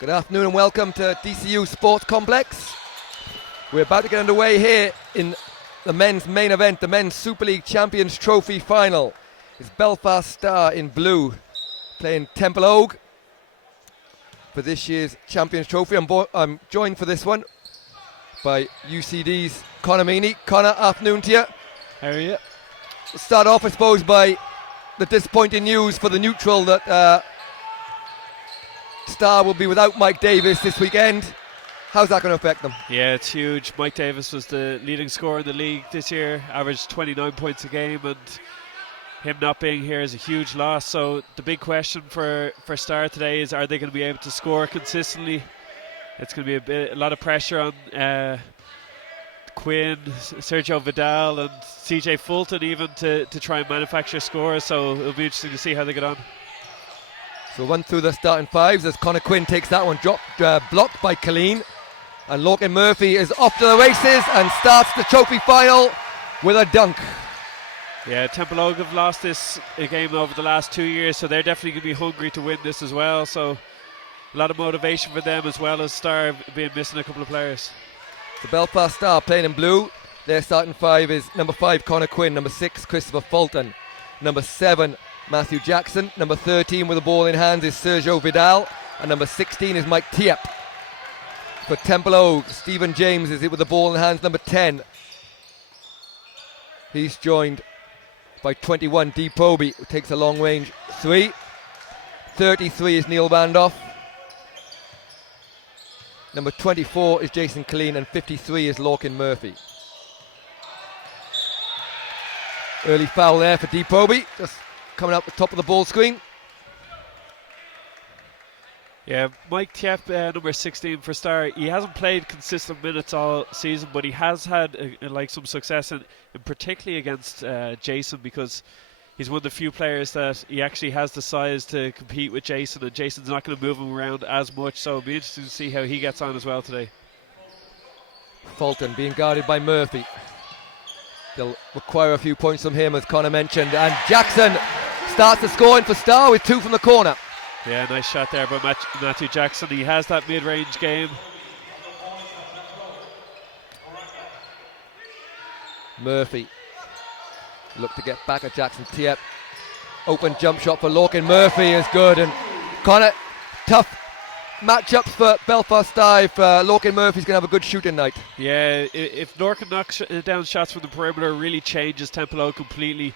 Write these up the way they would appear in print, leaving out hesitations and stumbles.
Good afternoon and welcome to DCU Sports Complex. We're about to get underway here in the men's main event, the Men's Super League Champions Trophy Final. It's Belfast Star in blue playing Templeogue for this year's Champions Trophy. I'm joined for this one by UCD's Connor Meaney. Connor, afternoon to you. How are you? We'll start off, I suppose, by the disappointing news for the neutral that Star will be without Mike Davis this weekend. How's that going to affect them? Yeah, it's huge. Mike Davis was the leading scorer in the league this year, averaged 29 points a game, and him not being here is a huge loss. So the big question for Star today is, are they going to be able to score consistently? It's going to be a lot of pressure on Quinn, Sergio Vidal and CJ Fulton even to try and manufacture scores, so it'll be interesting to see how they get on. So we'll run through the starting fives as Connor Quinn takes that one, blocked by Colleen. And Lorcan Murphy is off to the races and starts the trophy final with a dunk. Yeah, Templeogue have lost this game over the last 2 years, so they're definitely going to be hungry to win this as well. So a lot of motivation for them, as well as Star being missing a couple of players. The Belfast Star playing in blue. Their starting five is number 5 Connor Quinn, number 6 Christopher Fulton, number 7 Matthew Jackson, number 13 with the ball in hand is Sergio Vidal, and number 16 is Mike Tiep. For Templeogue, Stephen James is it with the ball in hands, number 10. He's joined by 21 D. Proby, who takes a long range 3. 33 is Neil Bandoff. Number 24 is Jason Colleen, and 53 is Lorcan Murphy. Early foul there for D. Proby, just coming out the top of the ball screen. Yeah, Mike Tiep, number 16 for Star. He hasn't played consistent minutes all season, but he has had some success, in particularly against Jason, because he's one of the few players that he actually has the size to compete with Jason, and Jason's not going to move him around as much, so it'll be interesting to see how he gets on as well today. Fulton being guarded by Murphy. They'll require a few points from him, as Connor mentioned, and Jackson starts the scoring for Star with 2 from the corner. Yeah, nice shot there by Matthew Jackson. He has that mid-range game. Murphy look to get back at Jackson. Tiep, open jump shot for Lorcan Murphy is good, and Connor, tough matchups for Belfast Star if Lorcan Murphy's going to have a good shooting night. Yeah, if Lorcan knocks down shots from the perimeter, it really changes Templeogue completely.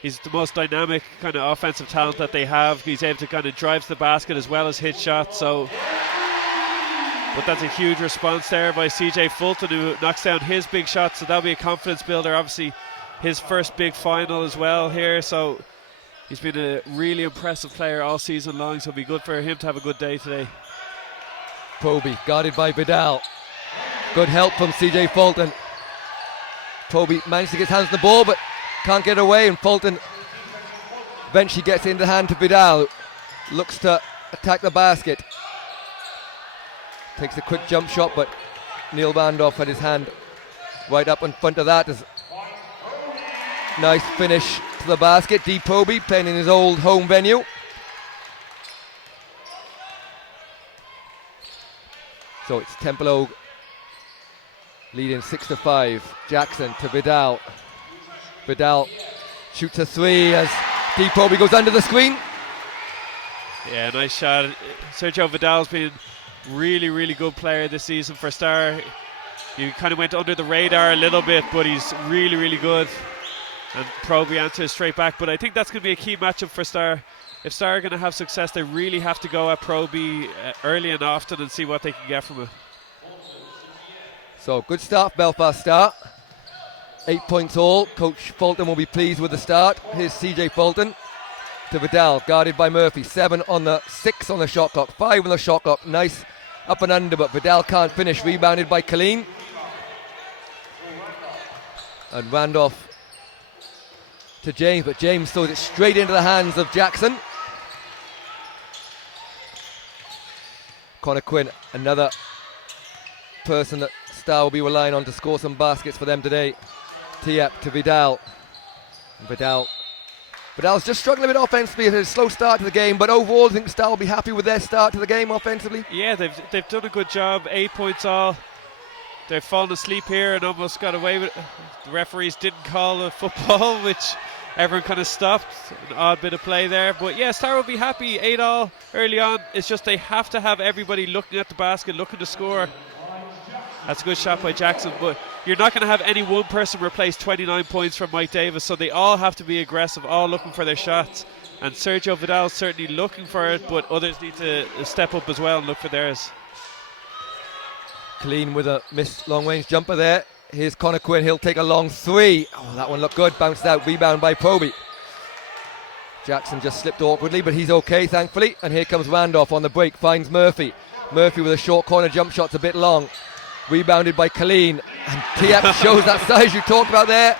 He's the most dynamic kind of offensive talent that they have. He's able to kind of drive to the basket as well as hit shots. But that's a huge response there by CJ Fulton, who knocks down his big shot. So that'll be a confidence builder. Obviously, his first big final as well here. So he's been a really impressive player all season long. So it'll be good for him to have a good day today. Proby guarded by Vidal. Good help from CJ Fulton. Proby managed to get his hands on the ball, but can't get away, and Fulton eventually gets into the hand to Vidal, who looks to attack the basket. Takes a quick jump shot, but Neil Bandoff had his hand right up in front of that. Nice finish to the basket. D. Proby playing in his old home venue. So it's Templeogue leading 6-5. Jackson to Vidal. Vidal shoots a 3 as D. Proby goes under the screen. Yeah, nice shot. Sergio Vidal's been really, really good player this season for Star. He kind of went under the radar a little bit, but he's really, really good. And Proby answers straight back. But I think that's going to be a key matchup for Star. If Star are going to have success, they really have to go at Proby early and often and see what they can get from it. So good start, Belfast Star. 8 points all. Coach Fulton will be pleased with the start. Here's CJ Fulton to Vidal, guarded by Murphy. 7 on the 6 on the shot clock, 5 on the shot clock. Nice up and under, but Vidal can't finish. Rebounded by Colleen. And Randolph to James, but James throws it straight into the hands of Jackson. Connor Quinn, another person that Star will be relying on to score some baskets for them today. Tiep to Vidal. Vidal But I was just struggling a bit offensively. It had a slow start to the game, but overall I think Star will be happy with their start to the game offensively. Yeah, they've done a good job. 8 points all. They've fallen asleep here and almost got away with it. The referees didn't call a football, which everyone kind of stopped. An odd bit of play there. But yeah, Star will be happy. 8 all early on. It's just they have to have everybody looking at the basket, looking to score. That's a good shot by Jackson, but you're not going to have any one person replace 29 points from Mike Davis, so they all have to be aggressive, all looking for their shots. And Sergio Vidal's certainly looking for it, but others need to step up as well and look for theirs. Clean with a missed long-range jumper there. Here's Connor Quinn. He'll take a long three. Oh, that one looked good. Bounced out. Rebound by Proby. Jackson just slipped awkwardly, but he's okay, thankfully. And here comes Randolph on the break. Finds Murphy. Murphy with a short corner jump shot's a bit long. Rebounded by Colleen. And Tiep shows that size you talked about there.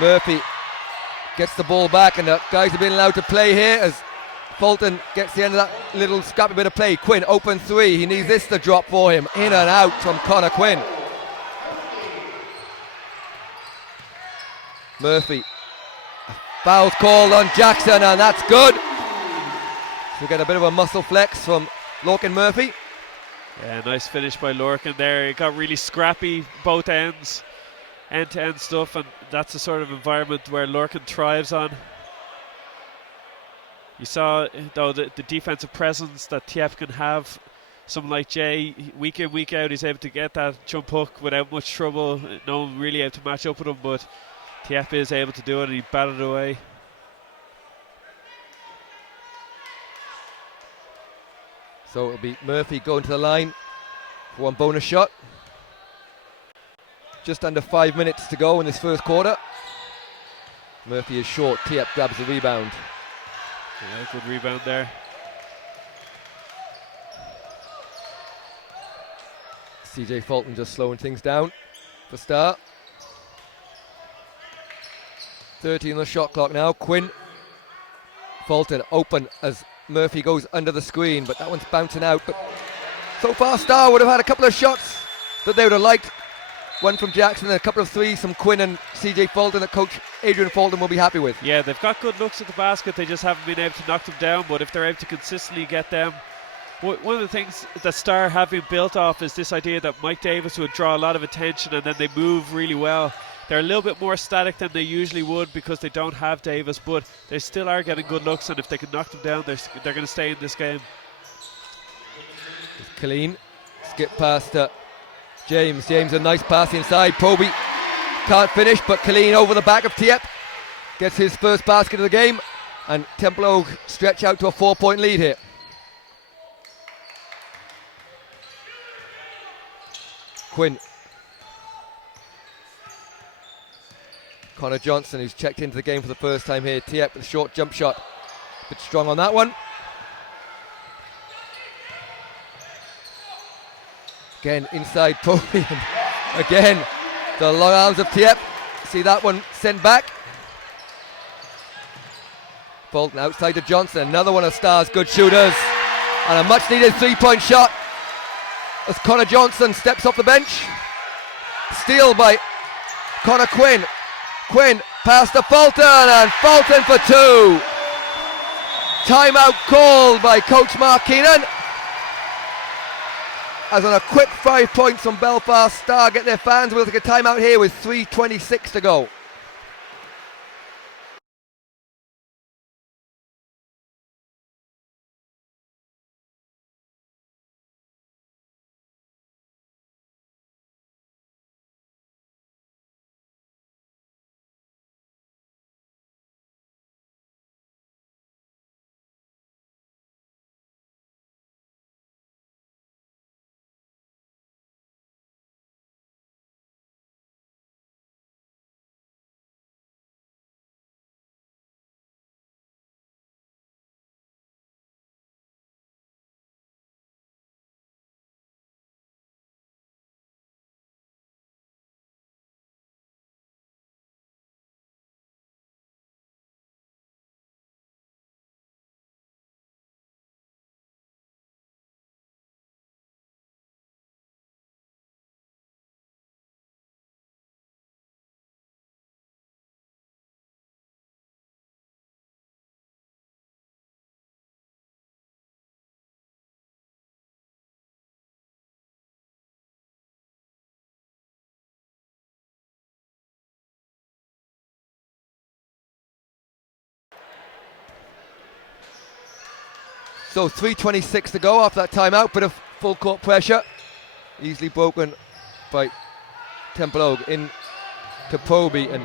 Murphy gets the ball back, and the guys have been allowed to play here as Fulton gets the end of that little scrappy bit of play. Quinn, open three. He needs this to drop for him. In and out from Connor Quinn. Murphy. Foul called on Jackson, and that's good. So we get a bit of a muscle flex from Lorcan Murphy. Yeah, nice finish by Lorcan there. It got really scrappy, both ends, end-to-end stuff, and that's the sort of environment where Lorcan thrives on. You saw, though, the defensive presence that Tiep can have. Someone like Jay, week in, week out, he's able to get that jump hook without much trouble. No one really able to match up with him, but Tiep is able to do it, and he batted away. So it'll be Murphy going to the line for one bonus shot. Just under 5 minutes to go in this first quarter. Murphy is short. Tiep grabs the rebound. Yeah, good rebound there. CJ Fulton just slowing things down for Star. 30 on the shot clock now. Quinn. Fulton open as Murphy goes under the screen, but that one's bouncing out. But so far Star would have had a couple of shots that they would have liked. One from Jackson and a couple of threes from Quinn and CJ Fulton that coach Adrian Fulton will be happy with. Yeah, they've got good looks at the basket, they just haven't been able to knock them down, but if they're able to consistently get them. One of the things that Star have been built off is this idea that Mike Davis would draw a lot of attention and then they move really well. They're a little bit more static than they usually would because they don't have Davis, but they still are getting good looks, and if they can knock them down, they're going to stay in this game. Colleen, skip past James. James, a nice pass inside. Proby can't finish, but Colleen over the back of Tiep gets his first basket of the game, and Templeogue stretch out to a 4-point lead here. Quinn. Connor Johnson, who's checked into the game for the first time here. Tiep with a short jump shot. A bit strong on that one. Again, inside Proby. Again, the long arms of Tiep. See that one sent back. Fulton outside to Johnson. Another one of Star's good shooters. And a much needed 3-point shot as Connor Johnson steps off the bench. Steal by Connor Quinn. Quinn pass to Fulton, and Fulton for two. Timeout called by Coach Mark Keenan. As on a quick 5 points from Belfast, Star get their fans. We'll take a timeout here with 3:26 to go. So 3:26 to go after that timeout. Bit of full court pressure. Easily broken by Templeogue in to Proby, and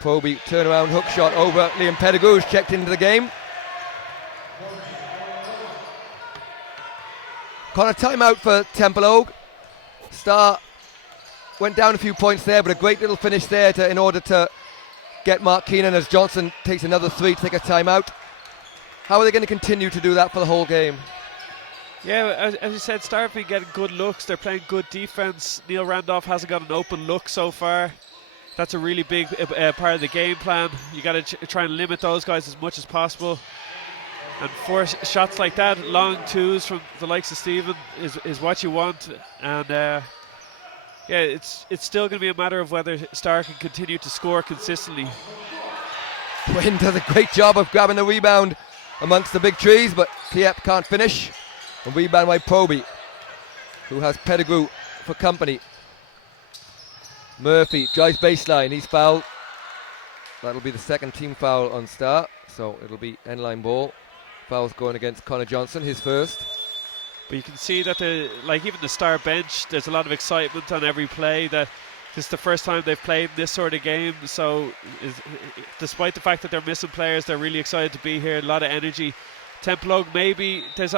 Proby turnaround hook shot over Liam Pettigrew, who's checked into the game. Kind of timeout for Templeogue. Star went down a few points there, but a great little finish there in order to get Mark Keenan as Johnson takes another three to take a timeout. How are they going to continue to do that for the whole game? Yeah, as you said, Star have been getting good looks. They're playing good defense. Neil Randolph hasn't got an open look so far. That's a really big part of the game plan. You got to try and limit those guys as much as possible. And force shots like that, long twos from the likes of Stephen, is what you want. And yeah, it's still going to be a matter of whether Star can continue to score consistently. Quinn does a great job of grabbing the rebound amongst the big trees, but Kiepp can't finish. And rebound by Proby, who has Pettigrew for company. Murphy drives baseline, he's fouled. That'll be the second team foul on Star, so it'll be end-line ball. Foul's going against Connor Johnson, his first. But you can see that even the Star bench, there's a lot of excitement on every play. That this is the first time they've played this sort of game, so despite the fact that they're missing players, they're really excited to be here. A lot of energy. Templeogue, maybe there's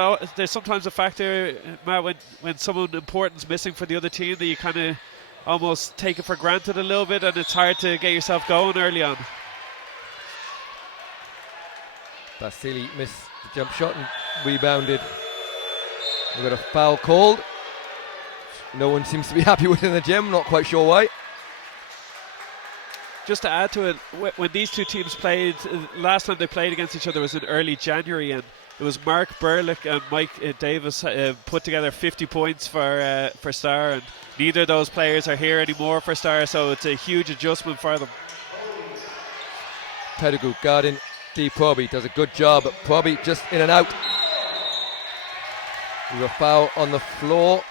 sometimes a factor, Matt, when someone important's missing for the other team, that you kind of almost take it for granted a little bit, and it's hard to get yourself going early on. Basili missed the jump shot and rebounded. We've got a foul called. No one seems to be happy with it in the gym, not quite sure why. Just to add to it, when these two teams played, last time they played against each other was in early January, and it was Mark Burlick and Mike Davis put together 50 points for Star, and neither of those players are here anymore for Star, so it's a huge adjustment for them. Pettigrew guarding D. Proby, does a good job, but Proby just in and out. We have a foul on the floor.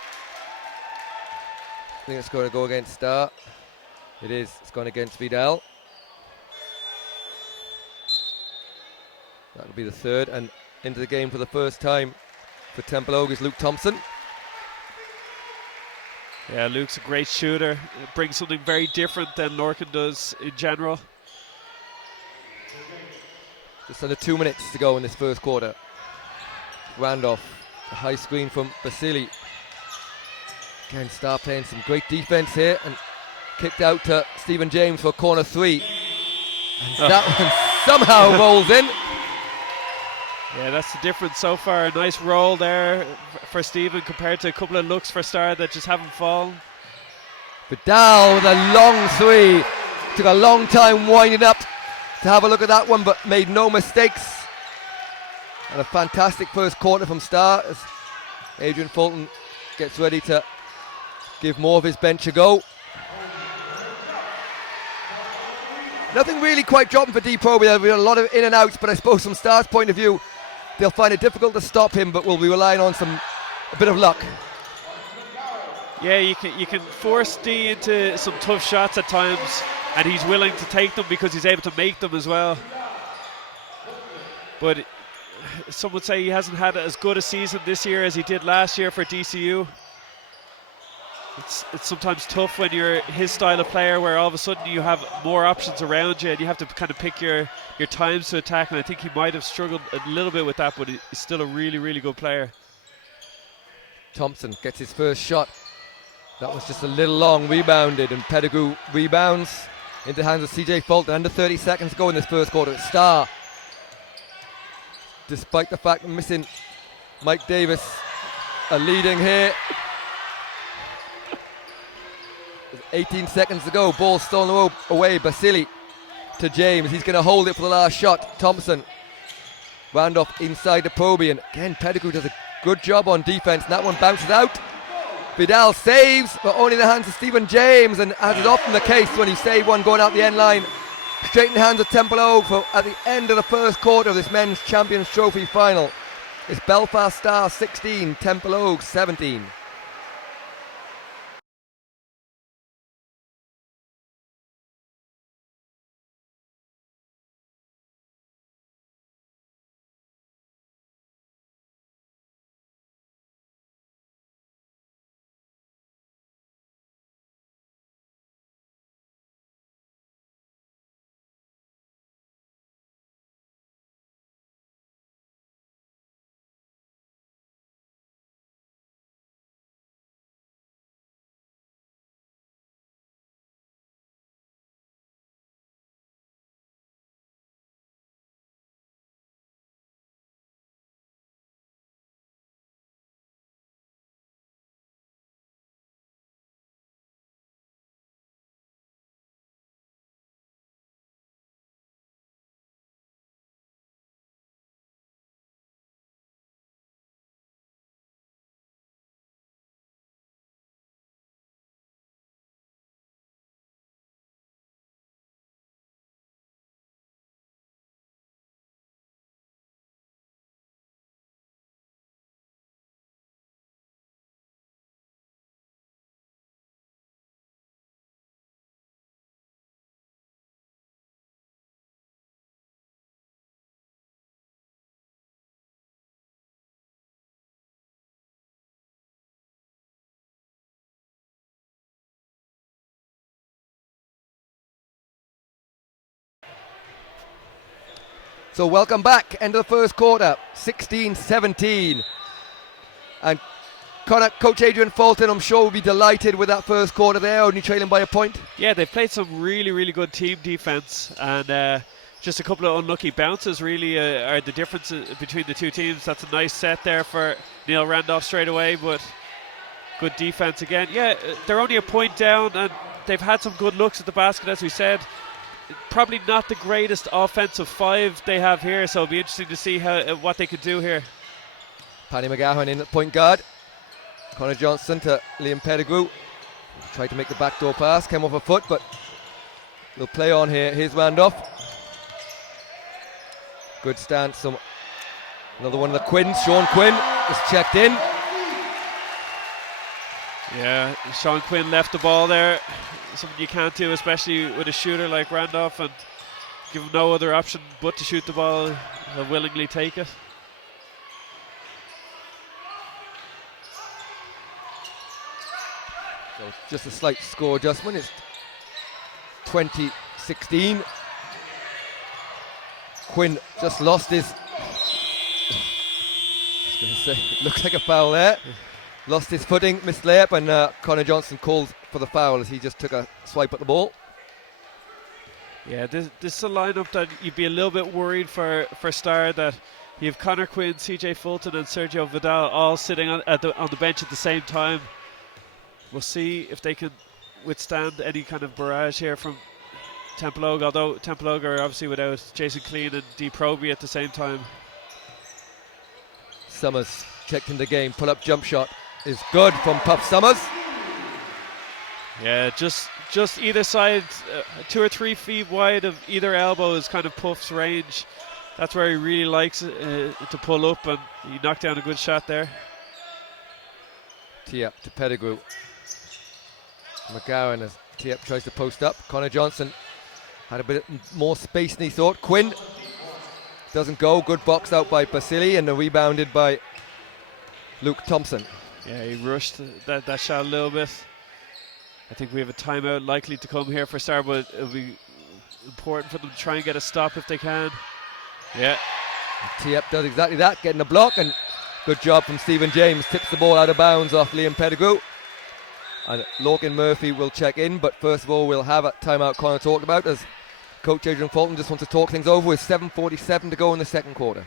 I think it's going to go against Star. It is. It's gone against Vidal. That'll be the third, and into the game for the first time for Templeogue is Luke Thompson. Yeah, Luke's a great shooter. Brings something very different than Lorcan does in general. Just under 2 minutes to go in this first quarter. Randolph, a high screen from Basili. Again, Star playing some great defense here, and kicked out to Stephen James for corner three. And that one somehow rolls in. Yeah, that's the difference so far. A nice roll there for Stephen compared to a couple of looks for Star that just haven't fallen. Vidal with a long three. Took a long time winding up to have a look at that one, but made no mistakes. And a fantastic first quarter from Star as Adrian Fulton gets ready to give more of his bench a go. Nothing really quite dropping for D. Proby. There'll be a lot of in and outs, but I suppose from Star's point of view, they'll find it difficult to stop him, but we'll be relying on a bit of luck. Yeah, you can force D into some tough shots at times, and he's willing to take them because he's able to make them as well. But some would say he hasn't had as good a season this year as he did last year for DCU. It's sometimes tough when you're his style of player, where all of a sudden you have more options around you and you have to kind of pick your times to attack, and I think he might have struggled a little bit with that, but he's still a really, really good player. Thompson gets his first shot. That was just a little long, rebounded, and Pettigrew rebounds into the hands of CJ Fulton. Under 30 seconds to go in this first quarter. Star, despite the fact of missing Mike Davis, are leading here. 18 seconds to go, ball stolen away. Basili to James, he's going to hold it for the last shot. Thompson, Randolph inside to Proby, and again Pettigrew does a good job on defense, and that one bounces out. Vidal saves, but only in the hands of Stephen James, and as is often the case when you save one going out the end line, straight in the hands of Templeogue for at the end of the first quarter of this men's Champions Trophy final. It's Belfast Star 16, Templeogue 17. So welcome back, end of the first quarter, 16-17. And Coach Adrian Fulton, I'm sure, will be delighted with that first quarter there, only trailing by a point. Yeah, they've played some really, really good team defense, and just a couple of unlucky bounces really are the difference between the two teams. That's a nice set there for Neil Randolph straight away, but good defense again. Yeah, they're only a point down, and they've had some good looks at the basket, as we said. Probably not the greatest offensive five they have here, so it'll be interesting to see what they could do here. Paddy McGowan in at point guard. Connor Johnson to Liam Pettigrew. Tried to make the backdoor pass, came off a foot, but they'll play on here. Here's Randolph. Good stance. Another one of the Quinns. Sean Quinn is checked in. Yeah, Sean Quinn left the ball there. Something you can't do, especially with a shooter like Randolph, and give him no other option but to shoot the ball. He'll willingly take it. So just a slight score adjustment. It's 20-16. Quinn just lost his. I was going to say, it looks like a foul there. Lost his footing, missed layup, and Connor Johnson called for the foul as he just took a swipe at the ball. Yeah, this is a lineup that you'd be a little bit worried for Star, that you have Connor Quinn, CJ Fulton, and Sergio Vidal all sitting on the bench at the same time. We'll see if they can withstand any kind of barrage here from Templeogue, although Templeogue are obviously without Jason Clean and Dee Proby at the same time. Summers checked in the game, pull-up jump shot is good from Puff Summers. Yeah, just either side, 2 or 3 feet wide of either elbow is kind of Puff's range. That's where he really likes to pull up, and he knocked down a good shot there. Tee up to Pettigrew. McGowan as Tee up tries to post up. Connor Johnson had a bit more space than he thought. Quinn doesn't go. Good box out by Basili, and rebounded by Luke Thompson. Yeah, he rushed that shot a little bit. I think we have a timeout likely to come here for Star, but it'll be important for them to try and get a stop if they can. Yeah. Tee up does exactly that, getting a block, and good job from Stephen James. Tips the ball out of bounds off Liam Pettigrew. And Lorcan Murphy will check in, but first of all we'll have a timeout Connor talked about, as Coach Adrian Fulton just wants to talk things over with 7:47 to go in the second quarter.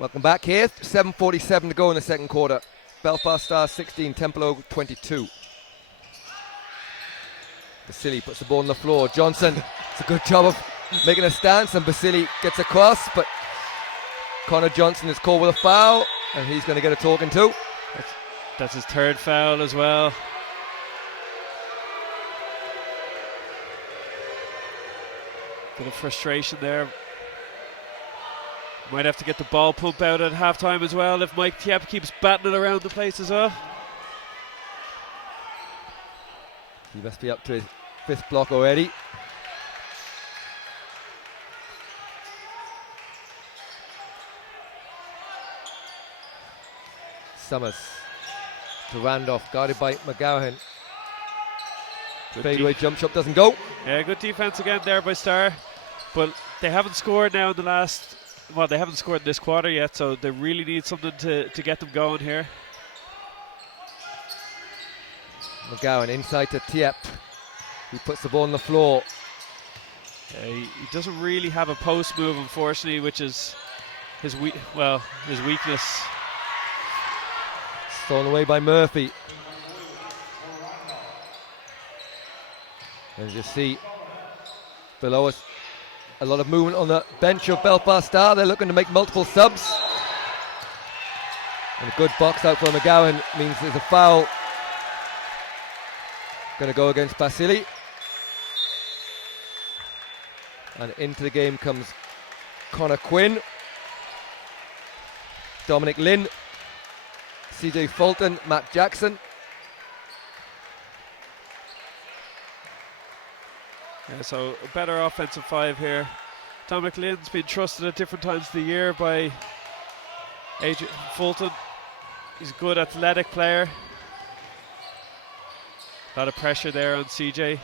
Welcome back here. 7:47 to go in the second quarter. Belfast Stars 16, Templeogue 22. Basili puts the ball on the floor. Johnson, it's a good job of making a stance, and Basili gets across, but Connor Johnson is called with a foul, and he's going to get a talking to. That's his third foul as well. Bit of frustration there. Might have to get the ball pump out at halftime as well if Mike Tiepp keeps batting it around the place as well. He must be up to his 5th block already. Summers to Randolph, guarded by McGowan. Fadeaway jump shot doesn't go. Yeah, good defense again there by Star. But they haven't scored now in the last. Well, they haven't scored in this quarter yet, so they really need something to get them going here. McGowan inside to Tiep. He puts the ball on the floor. He doesn't really have a post move, unfortunately, which is his weakness. Stolen away by Murphy. As you see below us, a lot of movement on the bench of Belfast Star. They're looking to make multiple subs. And a good box out for McGowan means there's a foul. Going to go against Basili. And into the game comes Connor Quinn, Dominic Lynn, CJ Fulton, Matt Jackson. Yeah, so a better offensive five here. Dominic Lynn's been trusted at different times of the year by Adrian Fulton. He's a good athletic player. A lot of pressure there on CJ.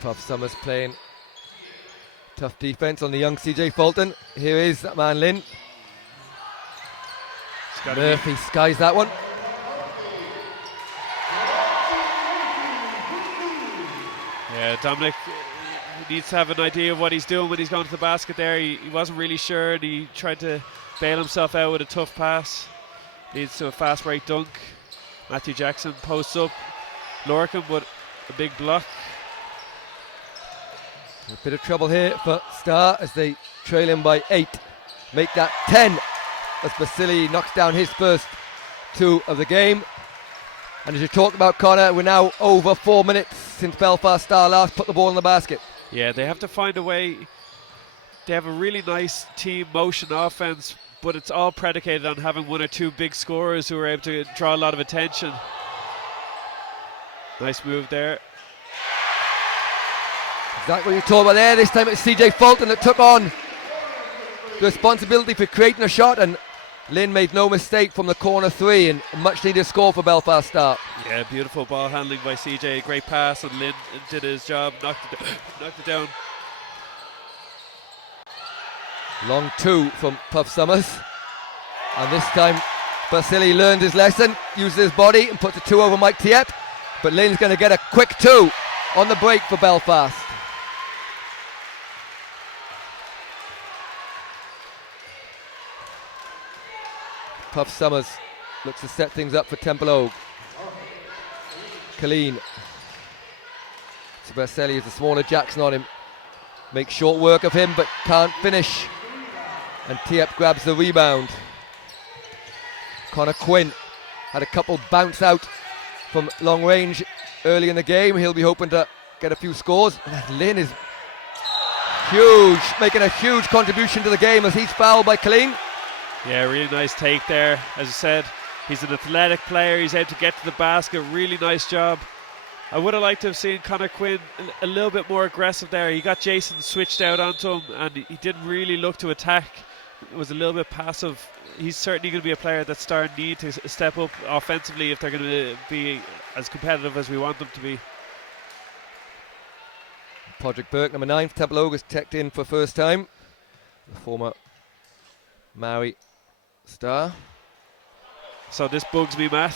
Puff Summers playing tough defense on the young CJ Fulton. Here is that man Lynn. Murphy skies that one. Yeah, Dominic needs to have an idea of what he's doing when he's going to the basket there. He wasn't really sure, and he tried to bail himself out with a tough pass. Leads to a fast break dunk. Matthew Jackson posts up Lorcan, but a big block. A bit of trouble here for Star as they trail him by 8. Make that 10 as Basili knocks down his first 2 of the game. And as you talk about, Connor, we're now over 4 minutes since Belfast Star last put the ball in the basket. Yeah, they have to find a way. They have a really nice team motion offense, but it's all predicated on having 1 or 2 big scorers who are able to draw a lot of attention. Nice move there. Exactly what you talk about there. This time it's CJ Fulton that took on the responsibility for creating a shot, and Lynn made no mistake from the corner 3, and a much needed score for Belfast Star. Yeah, beautiful ball handling by CJ. Great pass, and Lynn did his job, knocked it down. Long 2 from Puff Summers, and this time Basili learned his lesson, uses his body and puts a 2 over Mike Tiep, but Lynn's going to get a quick 2 on the break for Belfast. Puff Summers looks to set things up for Templeogue. Colleen. Basili is the smaller Jackson on him. Makes short work of him but can't finish. And Tiep grabs the rebound. Connor Quinn had a couple bounce out from long range early in the game. He'll be hoping to get a few scores. Lynn is huge, making a huge contribution to the game as he's fouled by Colleen. Yeah, really nice take there. As I said, he's an athletic player. He's able to get to the basket. Really nice job. I would have liked to have seen Connor Quinn a little bit more aggressive there. He got Jason switched out onto him, and he didn't really look to attack. It was a little bit passive. He's certainly going to be a player that Star need to step up offensively if they're going to be as competitive as we want them to be. Podrick Burke, number 9 for Templeogue, is checked in for first time. The former Maori Star. So this bugs me, Matt.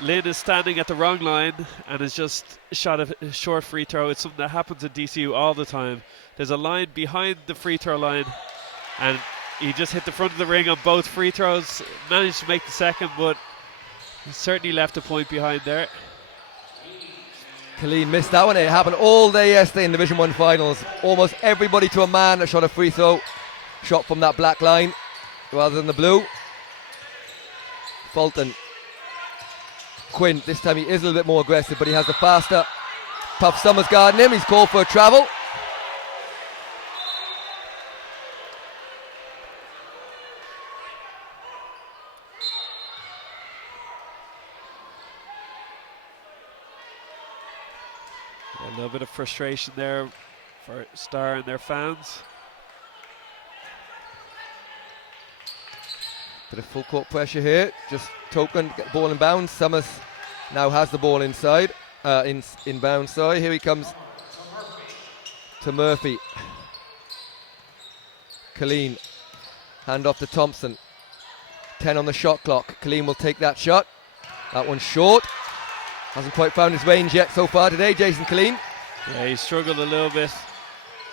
Lynn is standing at the wrong line and has just shot a short free throw. It's something that happens at DCU all the time. There's a line behind the free throw line, and he just hit the front of the ring on both free throws. Managed to make the second, but he certainly left a point behind there. Colleen missed that one. It happened all day yesterday in Division 1 finals. Almost everybody to a man that shot a free throw. Shot from that black line rather than the blue. Fulton. Quinn, this time he is a little bit more aggressive, but he has the faster Puff Summers guarding him. He's called for a travel. A little bit of frustration there for Star and their fans. Bit of full court pressure here. Just token, get the ball in bounds. Summers Now has the ball inside, inbound. Sorry, here he comes to Murphy. Colleen, hand off to Thompson. 10 on the shot clock. Colleen will take that shot. That one's short. Hasn't quite found his range yet so far today, Jason Colleen. Yeah, he struggled a little bit.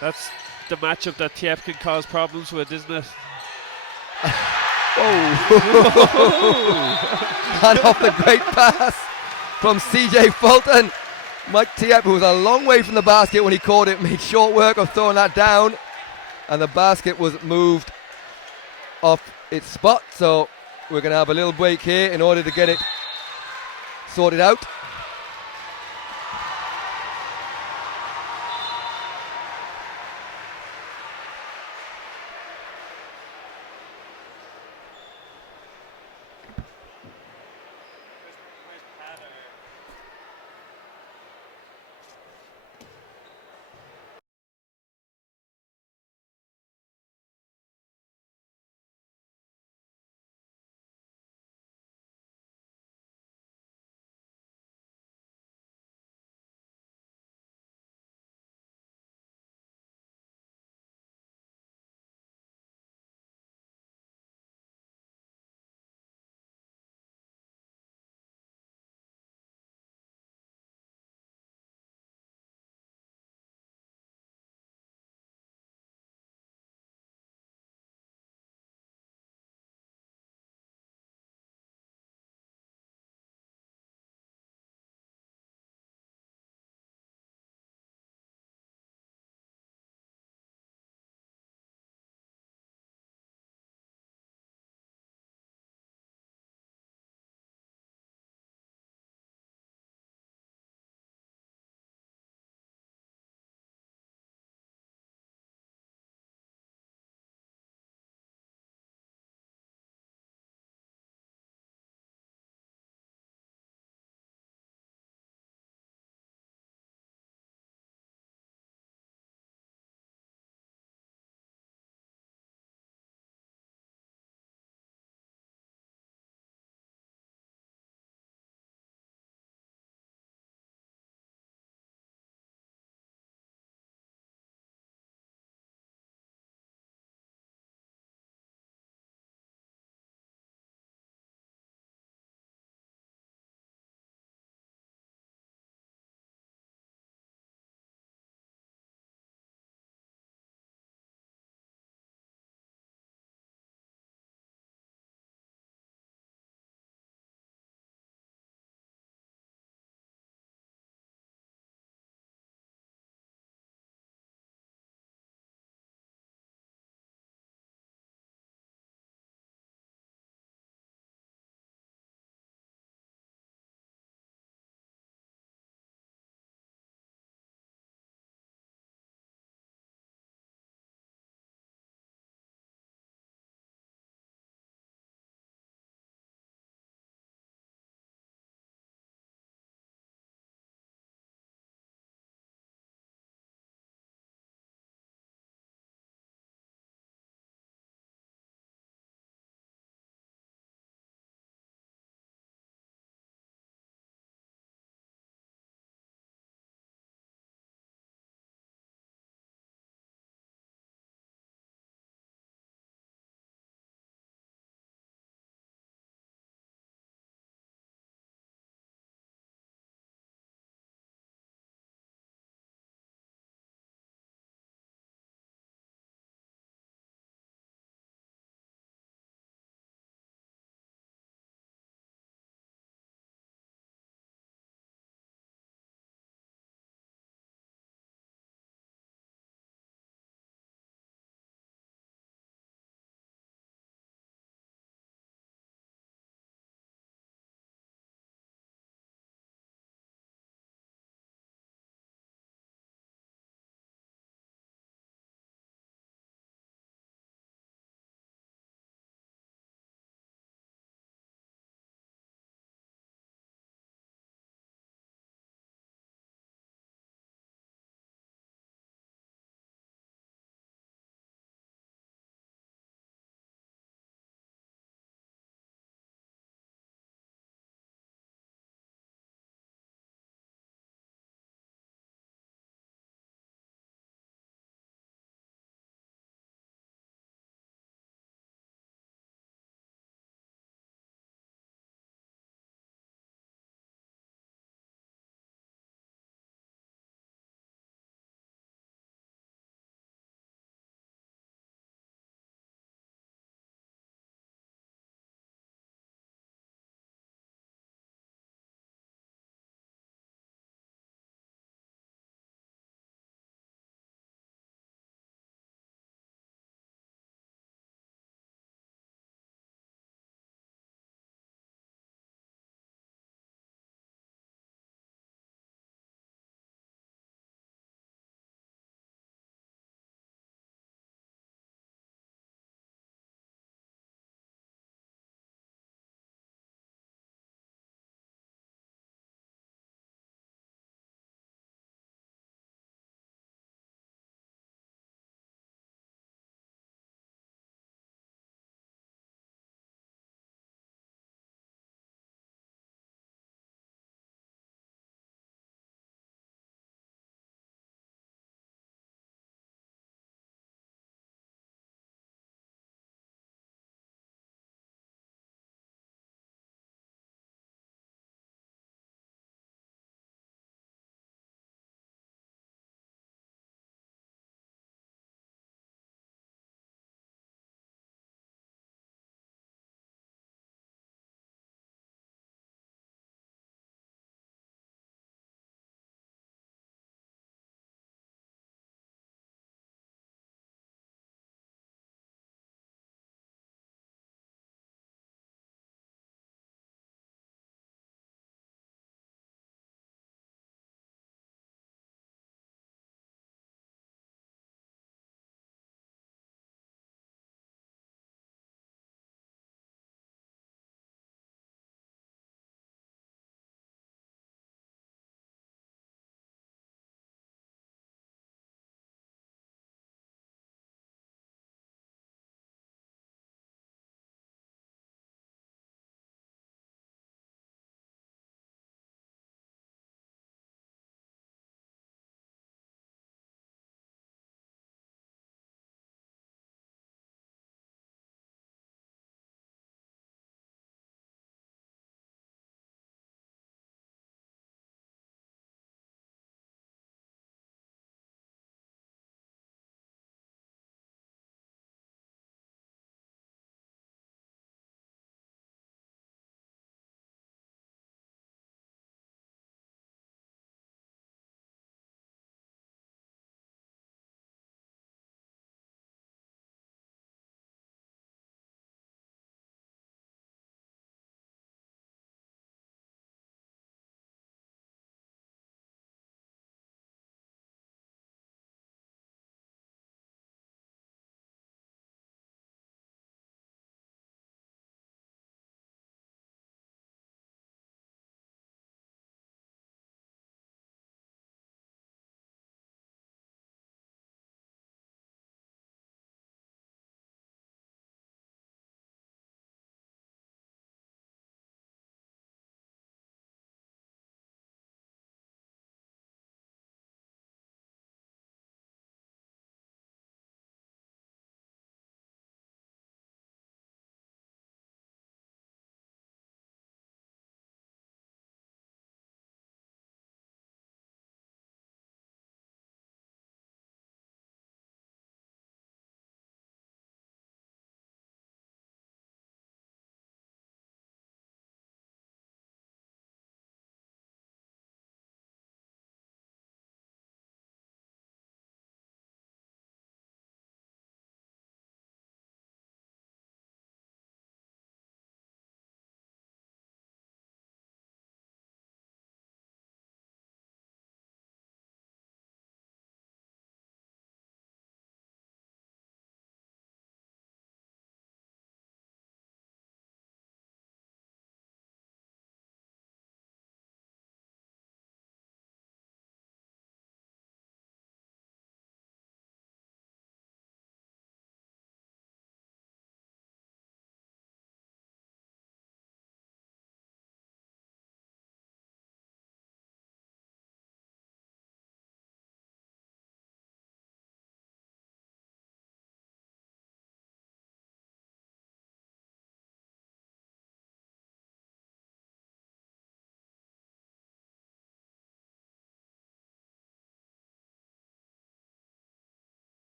That's the matchup that Tiep can cause problems with, isn't it? And off the great pass from CJ Fulton. Mike Tiep, who was a long way from the basket when he caught it, made short work of throwing that down. And the basket was moved off its spot. So we're going to have a little break here in order to get it sorted out.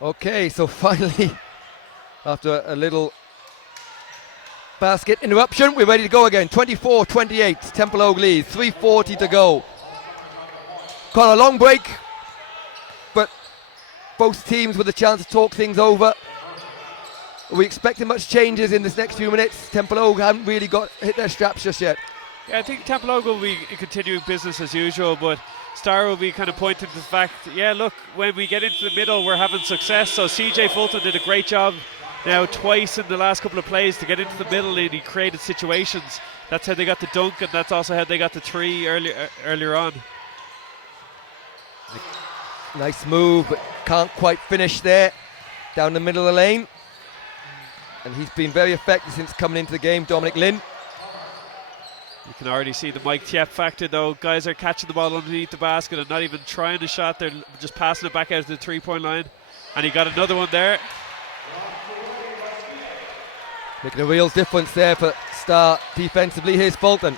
Okay, so finally, after a little basket interruption, we're ready to go again. 24-28, Templeogue leads, 3:40 to go. Got a long break, but both teams with a chance to talk things over. Are we expecting much changes in this next few minutes? Templeogue haven't really hit their straps just yet. Yeah, I think Templeogue will be continuing business as usual, but Star will be kind of pointing to the fact, yeah, look, when we get into the middle, we're having success. So CJ Fulton did a great job now twice in the last couple of plays to get into the middle, and he created situations. That's how they got the dunk, and that's also how they got the three earlier on. Nice move, but can't quite finish there down the middle of the lane. And he's been very effective since coming into the game, Dominic Lynn. You can already see the Mike Tiepp factor, though. Guys are catching the ball underneath the basket and not even trying a shot. They're just passing it back out to the three-point line. And he got another one there. Making a real difference there for Star defensively. Here's Fulton.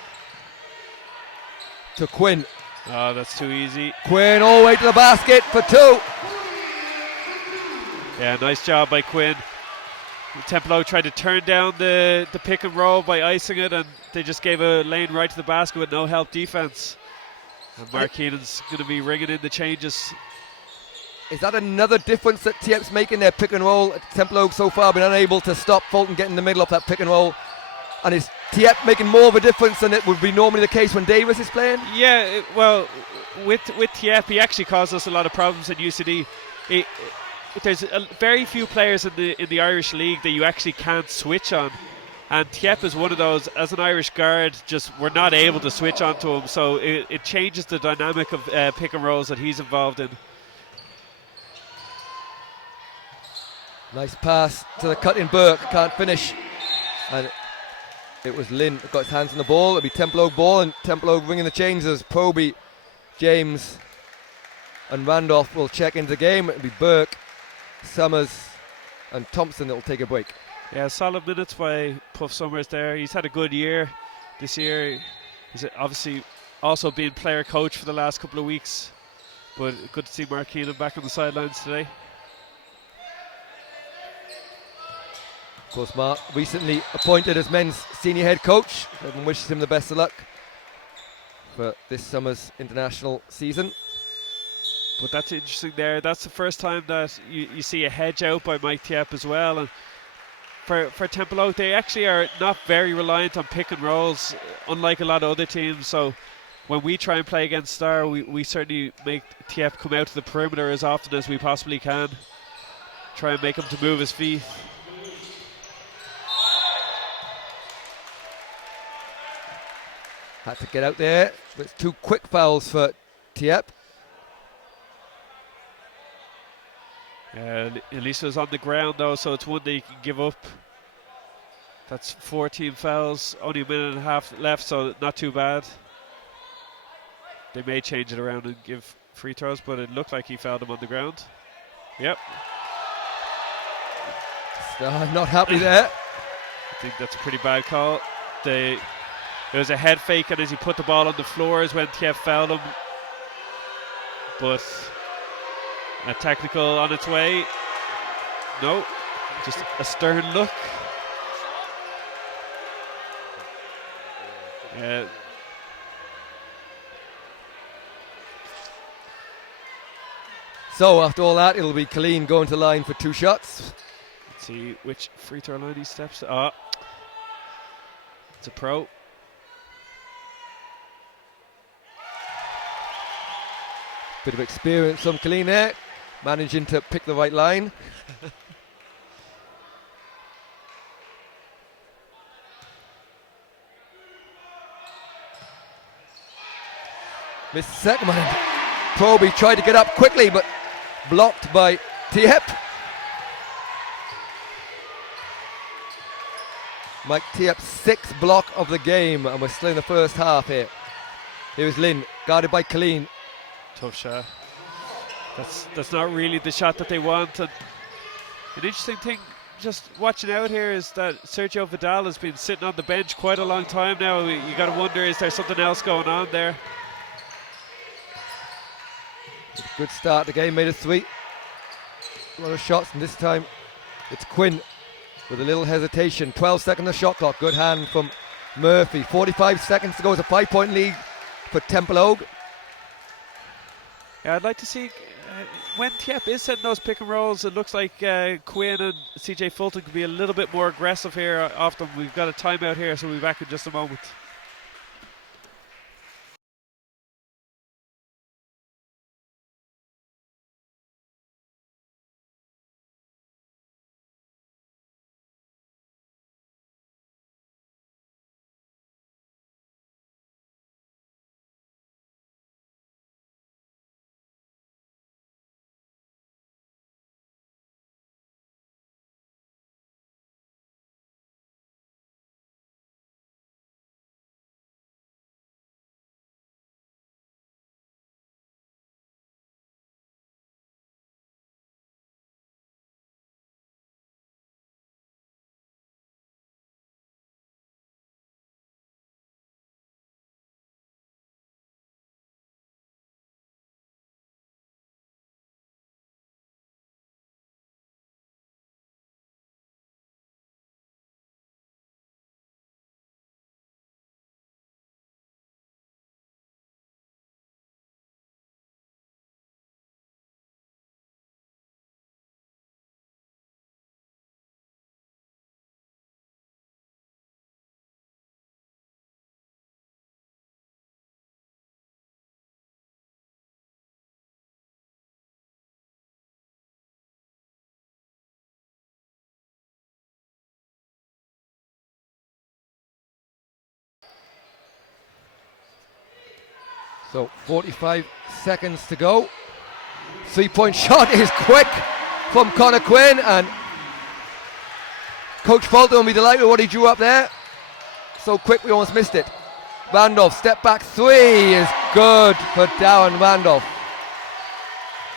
To Quinn. Oh, that's too easy. Quinn all the way to the basket for two. Yeah, nice job by Quinn. Templeogue tried to turn down the pick and roll by icing it, and they just gave a lane right to the basket with no help defense. And Mark Keenan's going to be ringing in the changes. Is that another difference that Tiepp's making their pick and roll? Templeogue so far been unable to stop Fulton getting in the middle of that pick and roll. And is Tiepp making more of a difference than it would be normally the case when Davis is playing? Yeah, well, with Tiepp, he actually caused us a lot of problems in UCD. There's very few players in the Irish League that you actually can't switch on, and Tiepp is one of those. As an Irish guard, just we're not able to switch onto him, so it changes the dynamic of pick and rolls that he's involved in. Nice pass to the cut-in Burke, can't finish, and it was Lynn that got his hands on the ball. It'll be Templeogue ball, and Templeogue ringing the changes. Proby, James and Randolph will check into the game. It'll be Burke, Summers and Thompson that will take a break. Yeah, solid minutes by Puff Summers there. He's had a good year this year. He's obviously also been player coach for the last couple of weeks, but good to see Mark Keenan back on the sidelines today. Of course, Mark recently appointed as men's senior head coach. Everyone wishes him the best of luck for this summer's international season. But that's interesting there. That's the first time that you see a hedge out by Mike Tiepp as well. And for Templeogue, they actually are not very reliant on pick and rolls, unlike a lot of other teams. So when we try and play against Star, we certainly make Tiepp come out to the perimeter as often as we possibly can. Try and make him to move his feet. Had to get out there, but it's two quick fouls for Tiepp. Elisa's on the ground though, so it's one that you can give up. That's 14 fouls, only a minute and a half left, so not too bad. They may change it around and give free throws, but it looked like he fouled him on the ground. Yep. Not happy there. I think that's a pretty bad call. There was a head fake, and as he put the ball on the floor is when Tiepp fouled him. But a technical on its way. No, just a stern look. So after all that, it'll be Colleen going to the line for two shots. Let's see which free throw line he steps. Oh, it's a pro. Bit of experience from Colleen there, managing to pick the right line. Missed the second one. Proby tried to get up quickly, but blocked by Tiepp. Mike Tiepp's sixth block of the game, and we're still in the first half here. Here's Lynn, guarded by Colleen. Tough shot. That's not really the shot that they want. And an interesting thing, just watching out here, is that Sergio Vidal has been sitting on the bench quite a long time now. You got to wonder, is there something else going on there? Good start. The game made it 3. A lot of shots, and this time it's Quinn with a little hesitation. 12 seconds the shot clock. Good hand from Murphy. 45 seconds to go. It's a 5-point lead for Templeogue. Yeah, I'd like to see when Tiep is setting those pick and rolls. It looks like Quinn and CJ Fulton could be a little bit more aggressive here off them. We've got a timeout here, so we'll be back in just a moment. So 45 seconds to go. 3-point shot is quick from Connor Quinn, and Coach Fulton will be delighted with what he drew up there. So quick we almost missed it. Randolph, step back three is good for Darren Randolph.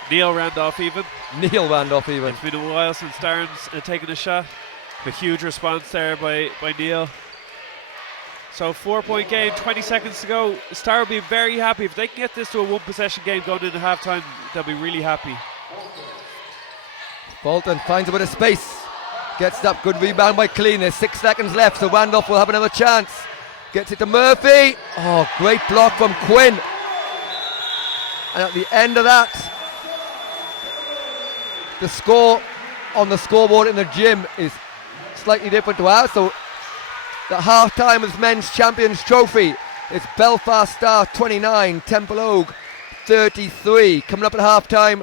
Neil Randolph even. Neil Randolph even. It's been a while since Darren's taken a shot. A huge response there by Neil. So 4-point game, 20 seconds to go. Star will be very happy. If they can get this to a one possession game going into halftime, they'll be really happy. Fulton finds a bit of space. Gets it up, good rebound by Clean. There's 6 seconds left, so Randolph will have another chance. Gets it to Murphy. Oh, great block from Quinn. And at the end of that, the score on the scoreboard in the gym is slightly different to ours. So the half-time of men's champions trophy is Belfast Star 29, Templeogue 33. Coming up at half-time,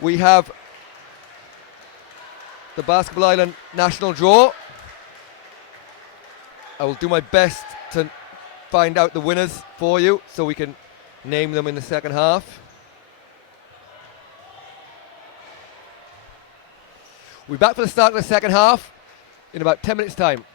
we have the Basketball Island national draw. I will do my best to find out the winners for you so we can name them in the second half. We'll be back for the start of the second half in about 10 minutes' time.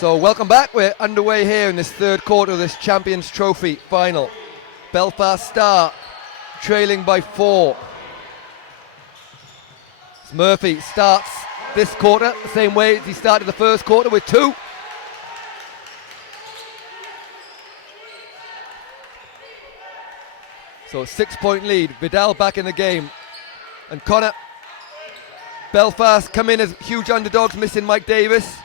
So welcome back. We're underway here in this third quarter of this Champions Trophy final. Belfast Star trailing by 4. Murphy starts this quarter the same way as he started the first quarter with 2. So 6-point lead. Vidal back in the game. And Connor, Belfast come in as huge underdogs, missing Mike Davis.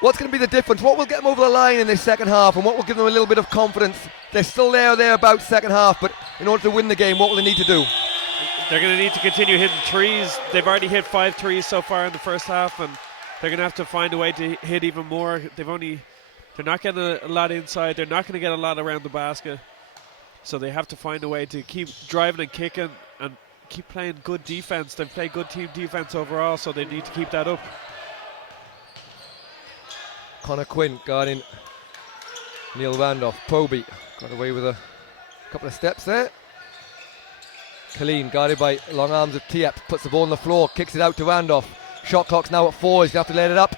What's going to be the difference? What will get them over the line in this second half, and what will give them a little bit of confidence? They're still there about second half, but in order to win the game, what will they need to do? They're going to need to continue hitting threes. They've already hit 5 threes so far in the first half, and they're going to have to find a way to hit even more. They're not getting a lot inside. They're not going to get a lot around the basket. So they have to find a way to keep driving and kicking and keep playing good defense. They've played good team defense overall, so they need to keep that up. Connor Quinn guarding Neil Randolph. Proby got away with a couple of steps there. Colleen guarded by long arms of Tiep, puts the ball on the floor, kicks it out to Randolph. Shot clock's now at 4, he's going to have to let it up.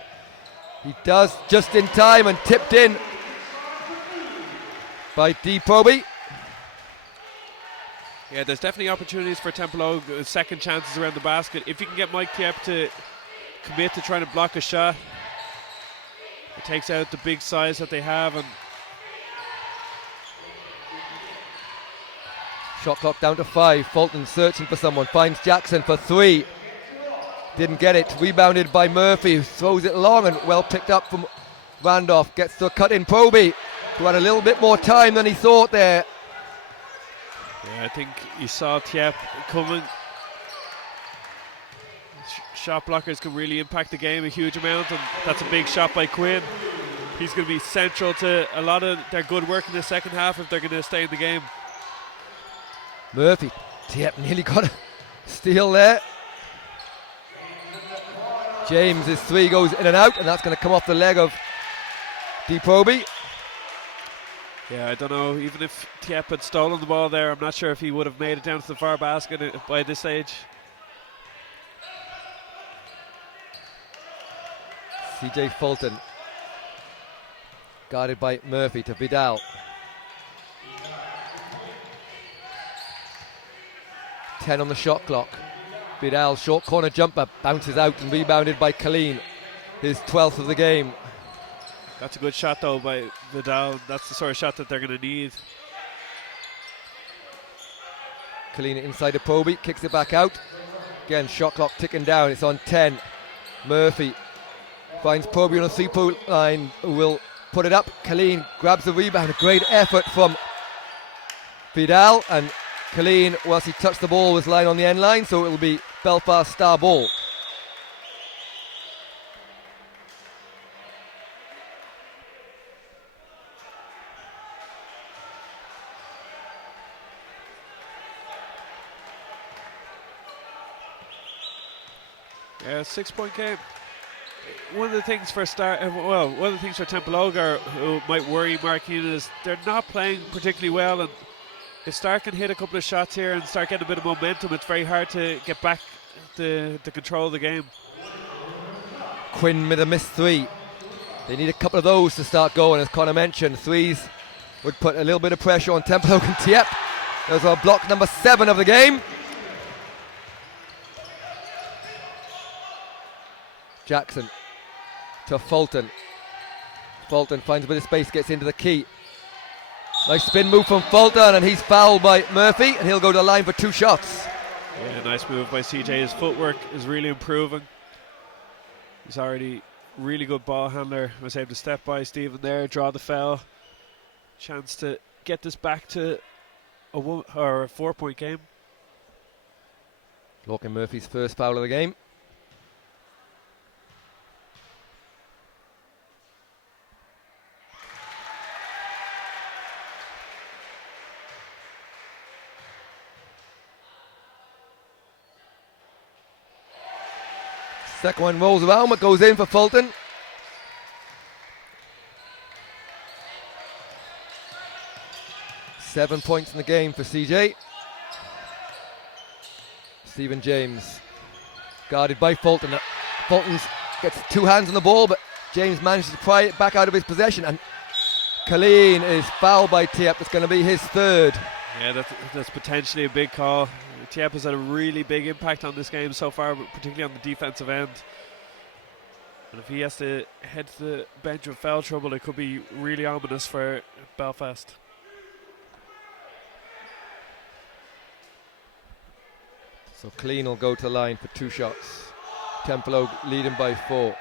He does just in time and tipped in by D. Proby. Yeah, there's definitely opportunities for Templeogue, second chances around the basket. If you can get Mike Tiep to commit to trying to block a shot, it takes out the big size that they have. And shot clock down to 5. Fulton searching for someone, finds Jackson for 3. Didn't get it. Rebounded by Murphy, who throws it long and well picked up from Randolph. Gets to a cut in Proby, who had a little bit more time than he thought there. Yeah, I think he saw Tiep coming. Shot blockers can really impact the game a huge amount, and that's a big shot by Quinn. He's going to be central to a lot of their good work in the second half if they're going to stay in the game. Murphy, Tiep nearly got a steal there. James, his 3 goes in and out, and that's going to come off the leg of D. Proby. Yeah, I don't know, even if Tiep had stolen the ball there, I'm not sure if he would have made it down to the far basket by this stage. CJ Fulton guarded by Murphy to Vidal. 10 on the shot clock. Vidal, short corner jumper, bounces out and rebounded by Colleen, his 12th of the game. That's a good shot though by Vidal. That's the sort of shot that they're going to need. Colleen inside to Proby, kicks it back out. Again, shot clock ticking down, it's on 10. Murphy finds Proby on a 3-point line, who will put it up. Colleen grabs the rebound, a great effort from Vidal, and Colleen, whilst he touched the ball, was lying on the end line, so it will be Belfast Star ball. Yeah, 6-point game. One of the things for Templeogue who might worry Marquine is they're not playing particularly well, and if Stark can hit a couple of shots here and start getting a bit of momentum, it's very hard to get back the control of the game. Quinn with a missed 3. They need a couple of those to start going, as Connor mentioned. 3s would put a little bit of pressure on Templeogue and Tiep. Those are block number 7 of the game. Jackson to Fulton. Fulton finds a bit of space, gets into the key. Nice spin move from Fulton, and he's fouled by Murphy, and he'll go to the line for 2 shots. Yeah, nice move by CJ. His footwork is really improving. He's already really good ball handler. Was able to step by Stephen there, draw the foul. Chance to get this back to a 4-point game. Lorcan Murphy's first foul of the game. Second one rolls around, but goes in for Fulton. Seven points in the game for CJ. Stephen James guarded by Fulton. Fulton gets 2 hands on the ball, but James manages to pry it back out of his possession, and Colleen is fouled by Tiep. It's going to be his third. Yeah, that's potentially a big call. Tiep has had a really big impact on this game so far, particularly on the defensive end. And if he has to head to the bench with foul trouble, it could be really ominous for Belfast. So Colleen will go to the line for 2 shots. Templeogue leading by 4.